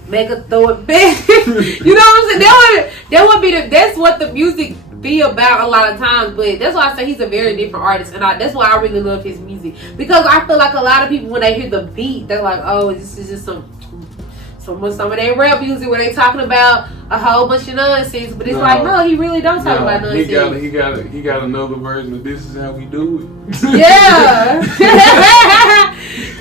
Make her throw it back. You know what I'm saying? That's what the music be about a lot of times. But that's why I say he's a very different artist, and that's why I really love his music, because I feel like a lot of people, when they hear the beat, they're like, oh, this is just some of that rap music where they talking about a whole bunch of nonsense, but it's like, no, he really don't talk about nonsense. He got another version of "This Is How We Do It." Yeah.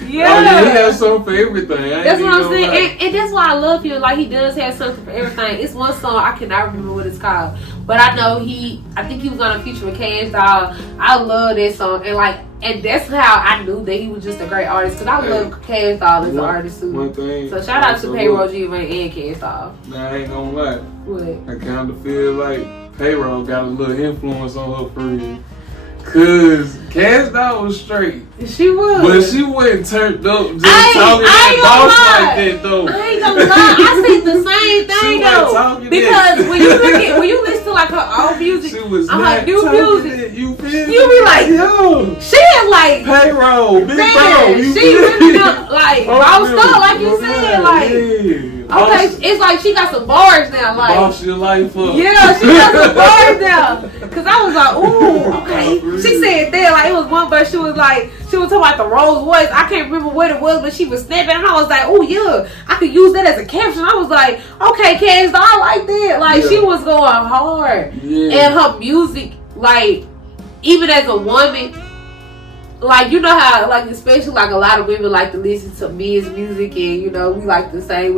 Yeah. Oh, he has something for everything. That's what I'm saying. And that's why I love him. Like, he does have something for everything. It's one song, I cannot remember what it's called, but I know I think he was on a feature with Cash Doll. I love that song. And that's how I knew that he was just a great artist, because I love Cash Doll as an artist too. So shout out to Payroll Giovanni and Cash Doll. Nah, I ain't gonna lie. What? I kind of feel like Payroll got a little influence on her friend. Cause Cash Doll was straight. She was. But she wasn't turned up just talking that boss like that though. I ain't gonna lie. I see the same thing though. Because when you listen to like her old music, I'm like, new music. You feel me? You be like, yo, she is like Payroll, big bro. She really like bossed up, like you said, like. Okay, it's like she got some bars now, like boss your life up. Yeah, she got some bars now. Cause I was like, ooh, okay. She said that, like, it was one verse. She was talking about the Rolls Royce. I can't remember what it was, but she was snapping, and I was like, oh yeah, I could use that as a caption. I was like, okay, Cash, I like that. Like, she was going hard, and her music, like, even as a woman. Like, you know how, like, especially, like, a lot of women like to listen to men's music, and, you know, we like to sing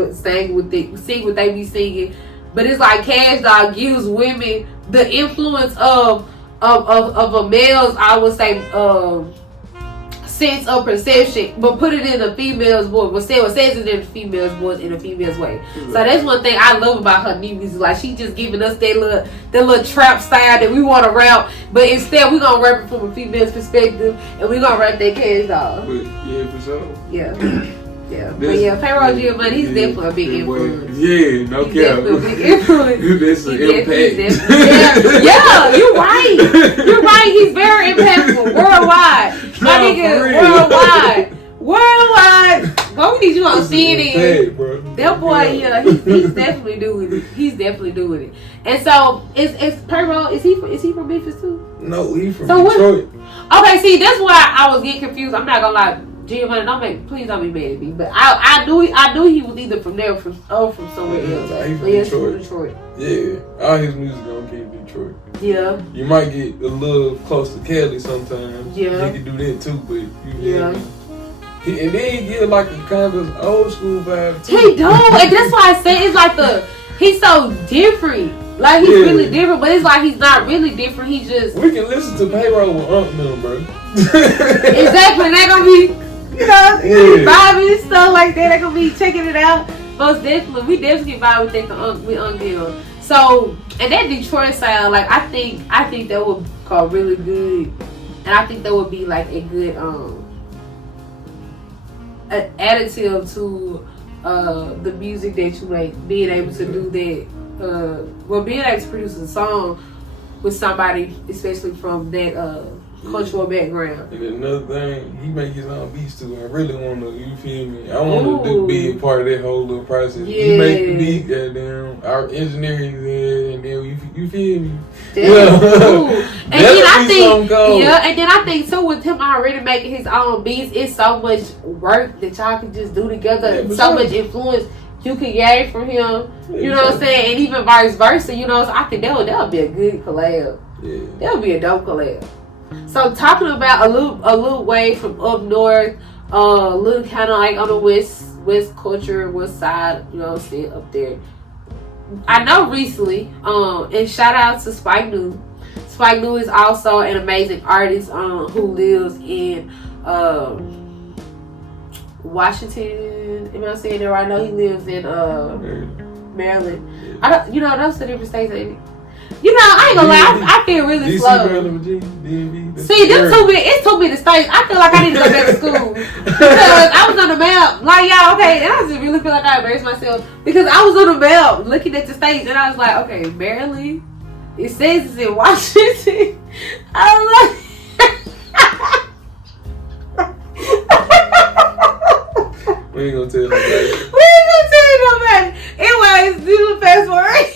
what they be singing. But it's like Cash Doll gives women the influence of a male's, I would say, sense of perception, but put it in a female's voice. Says it in a female's voice in a female's way. Mm-hmm. So that's one thing I love about her new music. Like, she just giving us that little trap style that we want to rap, but instead we gonna rap it from a female's perspective, and we gonna rap that Cash Doll. Yeah, for sure. Yeah. Yeah, but yeah, Payroll Giovanni, he's definitely a big influence. Yeah, no cap. Definitely a big influence. That's an impact. Yeah, you're right. You're right. He's very impactful worldwide. My nigga, worldwide. But we need you on CNN. That boy, yeah, he's definitely doing it. He's definitely doing it. And so, is Payroll? Is he from Memphis too? No, he's from Detroit. Okay, see, that's why I was getting confused. I'm not gonna lie. Giovanni, please don't be mad at me. But I knew he was either from there or from somewhere else. From Detroit. Yeah, all his music gonna keep Detroit. Yeah. You might get a little close to Cali sometimes. Yeah. He can do that too, but and then he get like a kind of old school vibe too. He do, and that's why I say it's like he's so different. Like, he's really different, but it's like he's not really different. He just. We can listen to Payroll with Unc now, bro. Exactly, they're gonna be. You know, vibing and stuff like that. They're gonna be checking it out. Most definitely, we definitely vibe with Unc Gill. So, and that Detroit sound, like, I think that would go really good, and I think that would be like a good an additive to the music that you make. Being able to do that, being able to produce a song with somebody, especially from that cultural background. And another thing, he make his own beats too. I really want to, you feel me? I want to be a part of that whole little process. Yeah. He make the beat, goddamn. Our engineering is there, and then you feel me? Yeah. And then I think too, with him already making his own beats, it's so much work that y'all can just do together. Yeah, so much influence you can gain from him. You know what I'm saying? And even vice versa. You know, so I think that would be a good collab. Yeah. That would be a dope collab. So talking about a little way from up north, a little kind of like on the west culture, west side, you know what I'm saying, up there. I know recently, and shout out to Spike New. Spike New is also an amazing artist who lives in Washington. Am I saying that right? I know he lives in Maryland. Those are different states, ain't it? You know, I ain't gonna lie, I feel really slow. See, it's too many states. I feel like I need to go back to school. Because I was on the map, like, y'all, okay, and I just really feel like I embarrassed myself. Because I was on the map looking at the states, and I was like, okay, Maryland, it says it's in Washington. I was like, we ain't gonna tell nobody. Anyways, do the fast forward.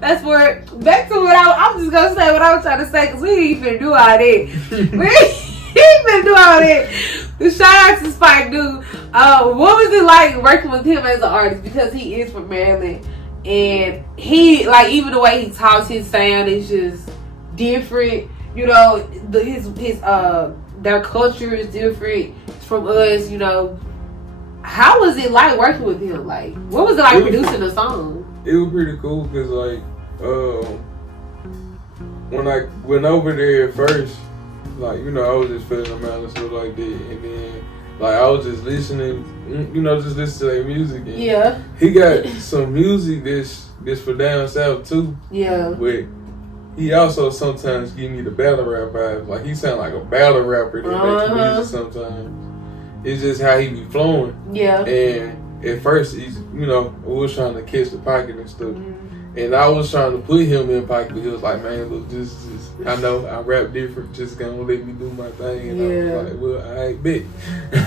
Fast forward back to what I'm just gonna say what I was trying to say, because we ain't even do all that. We ain't even do all that. The shout out to Spike Dude. what was it like working with him as an artist? Because he is from Maryland, and he like even the way he talks, his sound is just different. You know, their culture is different from us. You know, how was it like working with him? Like, what was it like producing a song? It was pretty cool because like when I went over there at first, like, you know, I was just feeling them out and stuff like that, and then like I was just listening, you know, just listen to their music. And yeah. He got some music that's for down south too. Yeah. But he also sometimes give me the battle rap vibes. Like he sound like a battle rapper that makes music sometimes. It's just how he be flowing. Yeah. And at first he's, you know, we was trying to catch the pocket and stuff. And I was trying to put him in pocket, but he was like, man, look, just I know I rap different, just gonna let me do my thing. And I was like, well, I bet.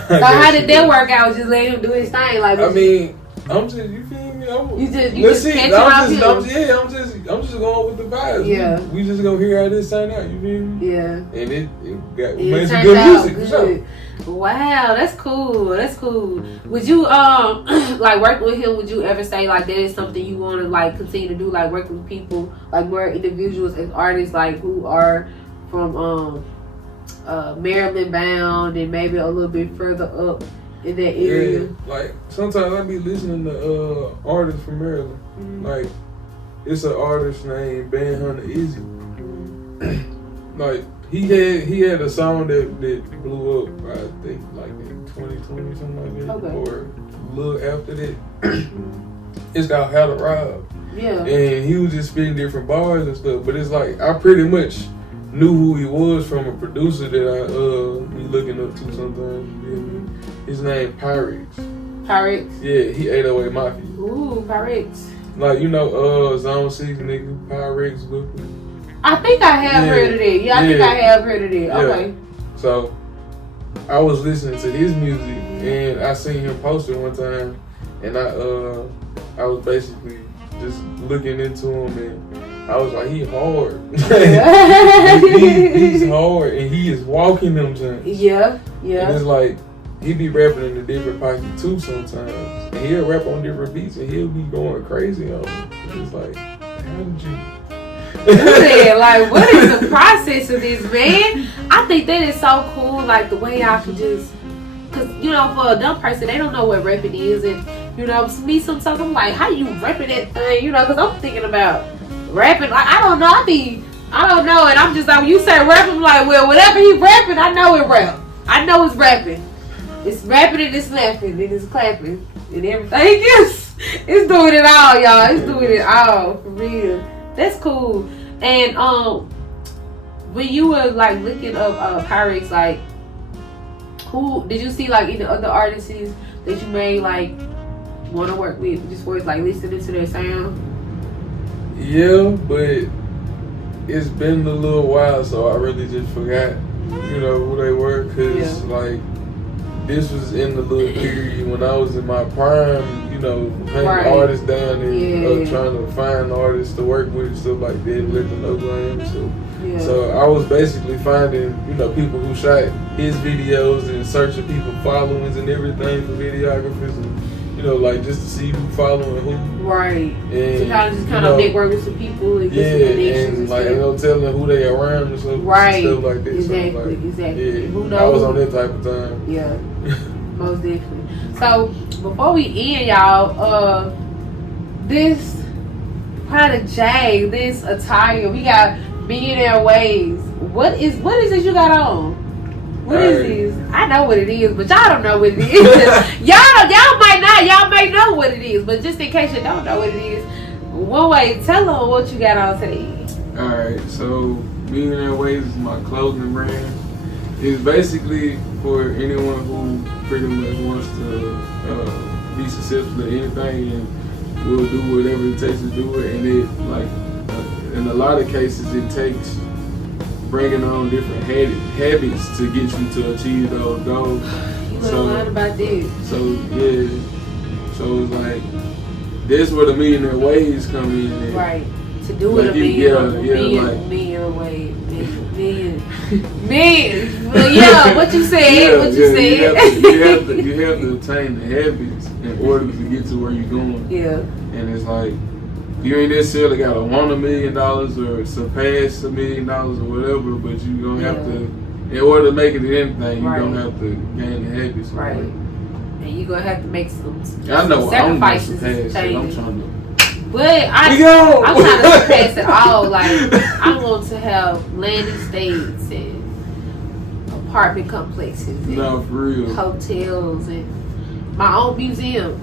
So how did that work out? Just let him do his thing? Like, I mean, I'm just, you feel me? I'm just going with the vibes. Yeah. We just gonna hear how this turn out, you feel me? Yeah. And it made some good music, for sure. Wow, that's cool. That's cool. Would you like working with him? Would you ever say like that is something you want to like continue to do? Like working with people, like more individuals and artists, like who are from Maryland bound and maybe a little bit further up in that area. Yeah, like sometimes I be listening to artists from Maryland. Like it's an artist named Ben Hunter Izzy. Like he had a song that blew up, I think, like in 2020 something like that, or a little after that. It's called How to Rob. Yeah. And he was just spitting different bars and stuff. But it's like I pretty much knew who he was from a producer that I be looking up to sometimes. His name Pyrex. Pyrex? Yeah, he 808 Mafia. Ooh, Pyrex. Like, you know, Zone 6 nigga, Pyrex with me. I think I have heard of it. Yeah, I think I have heard of it. Okay. So I was listening to his music and I seen him post it one time, and I was basically just looking into him, and I was like, he hard. he's hard, and he is walking them things. Yeah, yeah. And it's like he be rapping in a different pocket too sometimes, and he'll rap on different beats, and he'll be going crazy on them. It's like, how did you? Like, what is the process of this, man? I think that is so cool. Like the way I can just, cause you know, for a dumb person, they don't know what rapping is, and you know, me sometimes I'm like, how you rapping that thing? You know, cause I'm thinking about rapping. Like I don't know, I don't know, and I'm just like, you say rapping, I'm like, well, whatever he rapping, I know it rap. I know it's rapping. It's rapping and it's slapping and it's clapping and everything else. It's doing it all, y'all. It's doing it all for real. That's cool. And when you were like looking up Pyrex, like who did you see like any other artists that you may like want to work with just for like listening to their sound? Yeah, but it's been a little while, so I really just forgot, you know, who they were, cause like this was in the little period when I was in my prime, you know, hunting artists down and trying to find artists to work with and stuff like that, and let them know who I am. So I was basically finding, you know, people who shot his videos and searching people followings and everything for videographers, and you know, like just to see who following who. Right. And so kind of network with some people and get some connections and like stuff. You know, telling who they around and stuff, stuff like that. Exactly. So like, exactly. Yeah, who knows? I was on that type of time. Yeah. Most definitely. So before we end, y'all, this product J, this attire, we got Millionaire Ways. What is it you got on? What is this? I know what it is, but y'all don't know what it is. y'all might not. Y'all may know what it is, but just in case you don't know what it is, 1neWay, tell them what you got on today. All right, so Millionaire Ways is my clothing brand. It's basically for anyone who pretty much wants to be successful at anything and will do whatever it takes to do it. And it like in a lot of cases it takes bringing on different habits to get you to achieve those goals. You know a lot about this. So yeah, so it's like that's where the Millionaire Ways come in. Right. To do it a million. Well, yeah, what you said. You have to attain the habits in order to get to where you're going. Yeah. And it's like, you ain't necessarily got to want $1 million or surpass $1 million or whatever, but you gonna have to, in order to make it anything, you're gonna have to gain the habits. Right. And you're gonna have to make some sacrifices and changes. I'm trying to. But I'm trying to surpass it all. Like, I want to have landing estates and apartment complexes and for real. hotels and my own museum.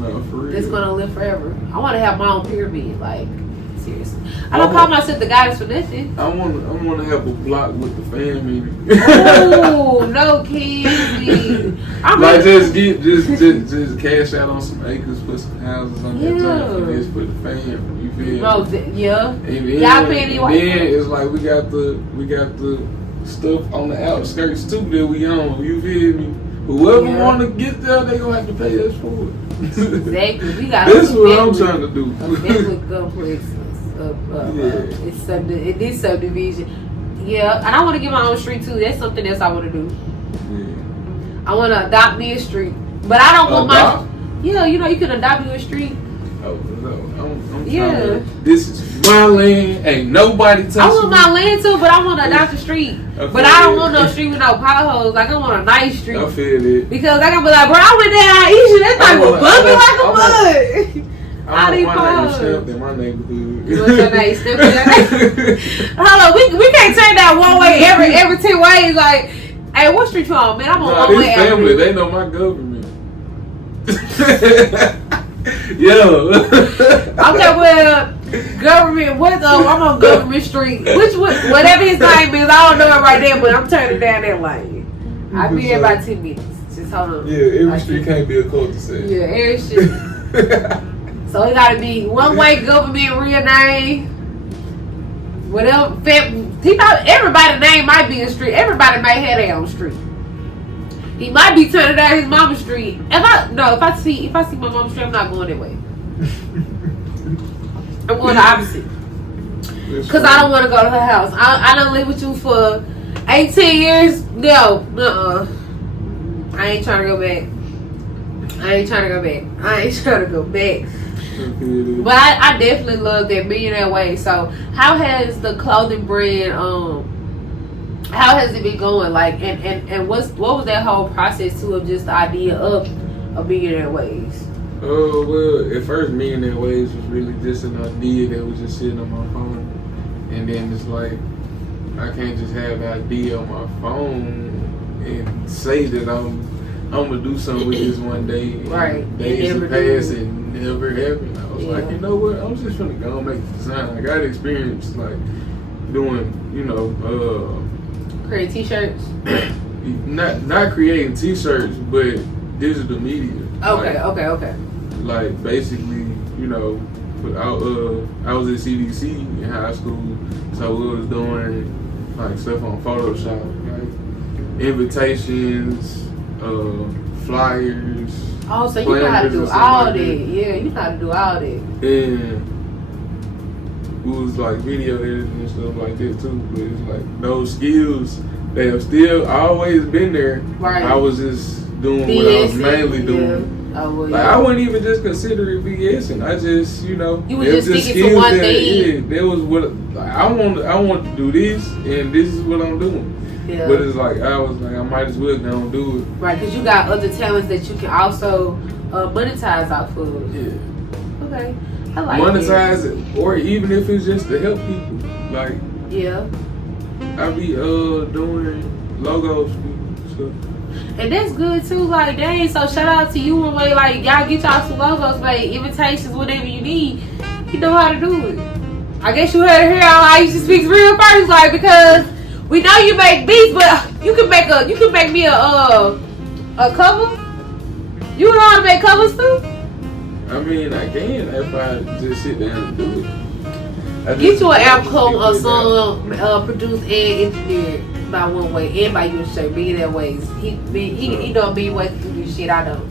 No, for real. That's gonna live forever. I want to have my own pyramid. Like, seriously. I don't call myself the goddess for nothing. I want to have a block with the family. Oh no, kids! Like just cash out on some acres, put some houses on that time for this for the family. You feel? Y'all paying your way. Then it's like we got the stuff on the outskirts too that we own. You feel me? Whoever want to get there, they gonna have to pay us for it. Exactly. We got. This is what I'm trying to do. It is subdivision. Yeah, and I want to get my own street too. That's something else I want to do. Yeah. I want to adopt me a street, but I don't want my. Yeah, you can adopt you a street. Oh no, I'm trying to. This is my land. Ain't nobody touching. I want my land too, but I want to adopt a street. But I don't want no street with no potholes. Like, I want a nice street. I feel it. Because I can be like, bro, I went down Aisha. That thing was bumping like a bud. I want my name stamped in my neighborhood. You want your name stamped in your neighborhood? Hold on, we can't turn that one way every 10 ways. Like, hey, what street you on, man? I'm on one way. Family, they know my government. Yo. Okay, well, government. I'm on Government Street. Whatever his name is, I don't know it right there, but I'm turning down that lane. I'll be there about 10 minutes. Just hold on. Yeah, every street can't be a cul-de-sac. Yeah, every street. So it gotta be 1way government, real name. Whatever. Everybody's name might be a street. Everybody might have their own street. He might be turning down his mama's street. If I see my mama's street, I'm not going that way. I'm going the opposite. Because I don't want to go to her house. I done lived with you for 18 years. No, I ain't trying to go back. But I definitely love that millionaire way. So how has the clothing brand how has it been going? Like, and what was that whole process too of just the idea of millionaire ways? Oh, well, at first millionaire ways was really just an idea that was just sitting on my phone, and then it's like I can't just have an idea on my phone and say that I'm gonna do something with this one day. Right. Days have passed and never happened. I was like, you know what? I'm just gonna go and make the design. I got experience like doing, create t-shirts. not creating t-shirts, but digital media. Okay. Like basically, I was at CDC in high school, so we was doing like stuff on Photoshop, like invitations, flyers. Oh, so you know how to do all that. Yeah, you know how to do all that. And it was like video editing and stuff like that too. But it's like those skills, they have still always been there. Right. I was just doing what I was mainly doing. Like I wouldn't even just consider it BSing. I just, you were just sticking to one thing. That was what I want to do this, and this is what I'm doing. Yeah. But it's like I was like I might as well go and do it. Right, because you got other talents that you can also monetize off of. Yeah. Okay, I like monetize it, or even if it's just to help people. Like I be doing logos and stuff. And that's good too. Like, dang, so shout out to you, 1neWay. Like, y'all get y'all some logos made, invitations, whatever you need. You know how to do it. I guess you heard it here on I Used to Speak Real first, like, because we know you make beats, but you can make me a cover. You know how to make covers too? I mean, I can if I just sit down and do it. Get you an album, a song produced and engineered by 1neWay and by you and Shay. Millionaire Ways. He know me ways to do this shit. I don't.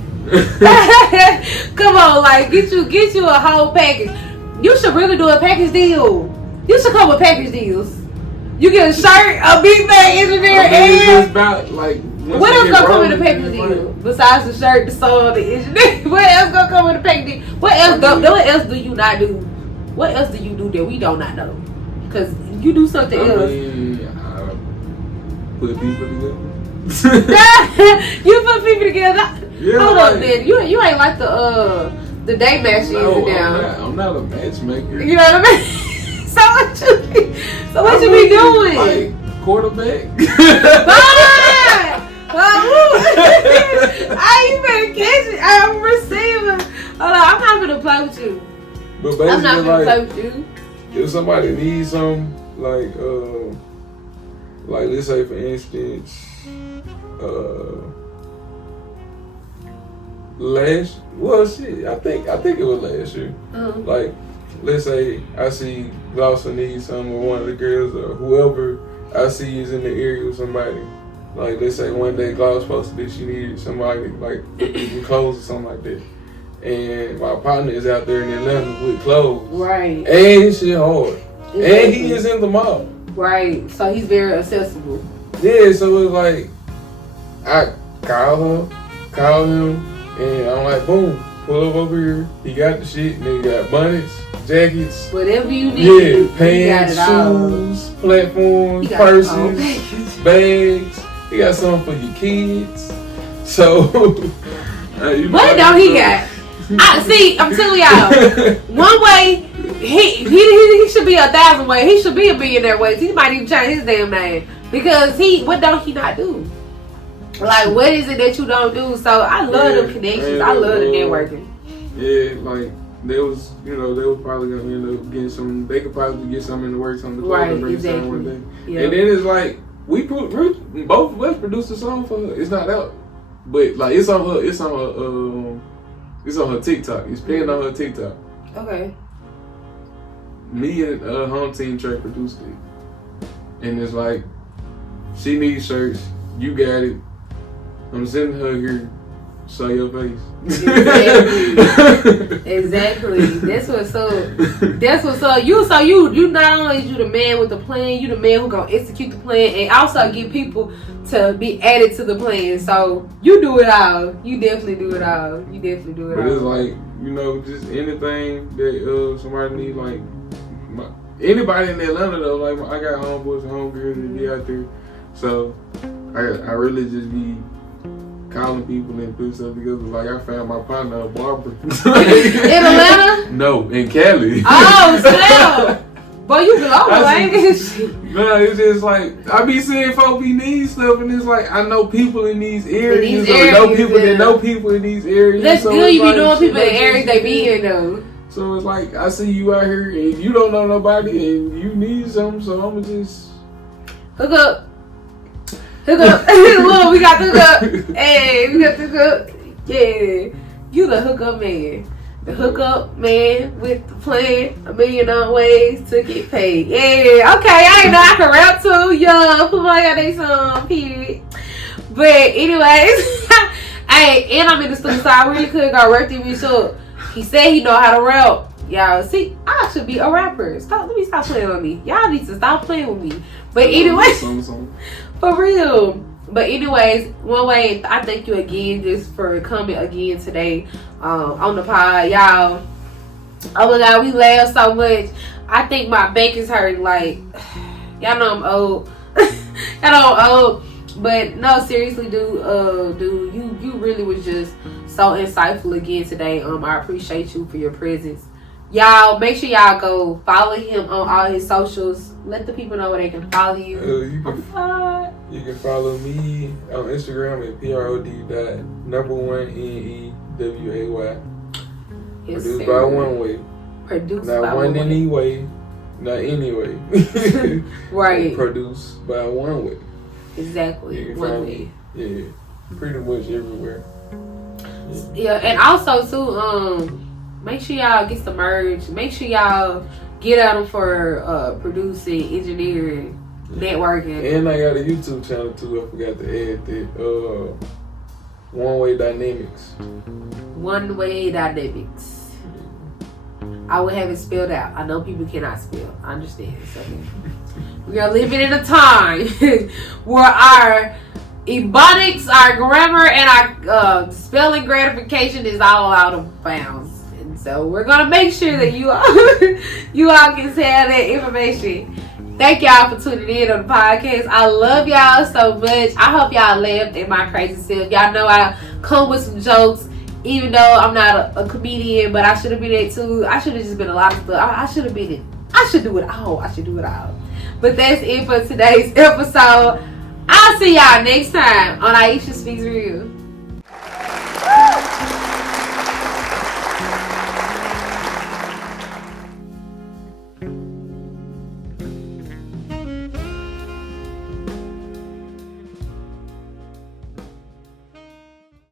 Come on, like get you a whole package. You should really do a package deal. You should come with package deals. You get a shirt, a big bag engineer, and about, like, what else gonna come in the package deal besides the shirt, the song, the engineer? What else gonna come in the package deal? What else do you not do? What else do you do that we do not know? Because you do something else. Put people together. You put people together. Yeah, hold up, then you ain't like the day match down. I'm not a matchmaker. You know what I mean? So what you be doing? Like quarterback. You better catch it. I'm receiving. Hold on, I'm not gonna play with you. But basically, I'm not gonna play with you. If somebody needs something, like let's say for instance, I think it was last year. Like, let's say I see Glosser needs something, or one of the girls or whoever I see is in the area with somebody. Like, let's say one day Gloss posted that she needed somebody like with clothes or something like that. And my partner is out there in Atlanta with clothes. Right. And his shit hard. Exactly. And he is in the mall. Right. So he's very accessible. Yeah, so it's like I call him, and I'm like, boom, pull up over here. He got the shit, and then he got bonnets, jackets. Whatever you need. Yeah, pants, shoes, platforms, purses, bags. He got something for your kids. So what don't he got? I'm telling y'all, 1way, he should be 1,000 ways. He should be a millionaire ways. He might even change his damn name. Because what don't he not do? Like, what is it that you don't do? So I love them connections. I love the networking. Yeah, like they was probably gonna end up getting some. They could probably get something in the works on the club and bring something one day. Yep. And then it's like we both of us produced a song for her. It's not out, but like it's on her TikTok. It's playing on her TikTok. Okay. Me and Home Team Trey produced it, and it's like she needs shirts. You got it. I'm sending her here. Show your face. Exactly. That's what's up. You not only you the man with the plan, you the man who gonna execute the plan and also get people to be added to the plan. So you do it all. You definitely do it all. But it's like, just anything that somebody need, like anybody in Atlanta though, like I got homeboys and homegirls that be out there. So I really just be calling people and putting stuff together. Like I found my partner, a barber. In Atlanta? No, in Cali. Oh, snap! Boy, you global, ain't it? No, it's just like I be seeing folk be need stuff, and it's like I know people in these areas, or know people that know people in these areas. That's so good. You like, be knowing people in the areas they be in though. So it's like I see you out here and you don't know nobody and you need something, so I'ma just hook up. Look, we got the hook up. Hey, we got the hook up. Yeah, you the hookup man. The hookup man with the plan, $1 million ways to get paid. Yeah, okay, I ain't know I can rap too. Young, put my they song, period. But anyways, hey, and I'm in the studio, so I really could go right through me. So he said he know how to rap. Y'all see, I should be a rapper. Let me stop playing with me. Y'all need to stop playing with me. But anyway, for real. But anyways, 1way, I thank you again just for coming again today on the pod, y'all. Oh my God, we laughed so much. I think my back is hurting. Like, y'all know I'm old. But no, seriously, dude, you really was just so insightful again today. I appreciate you for your presence. Y'all, make sure y'all go follow him on all his socials. Let the people know where they can follow you. You can follow me on Instagram at prod.1NEWAY. Yes, Produced by 1way. Produced not by 1neWay, not anyway. Right. Produced by 1way. Exactly. You can find me. Yeah, pretty much everywhere. Yeah, and also too, make sure y'all get some merch. Make sure y'all get at them for producing, engineering, networking. And I got a YouTube channel too. I forgot to add that. 1way Dynamics. 1way Dynamics. I would have it spelled out. I know people cannot spell. I understand. So we are living in a time where our ebonics, our grammar, and our spelling gratification is all out of bounds. And so we're gonna make sure that you all can have that information. Thank y'all for tuning in on the podcast. I love y'all so much. I hope y'all laughed at my crazy self. Y'all know I come with some jokes, even though I'm not a comedian, but I should have been it too. I should have just been a lot of stuff. I should have been it. I should do it all. But that's it for today's episode. I'll see y'all next time on Aisha Speaks Real.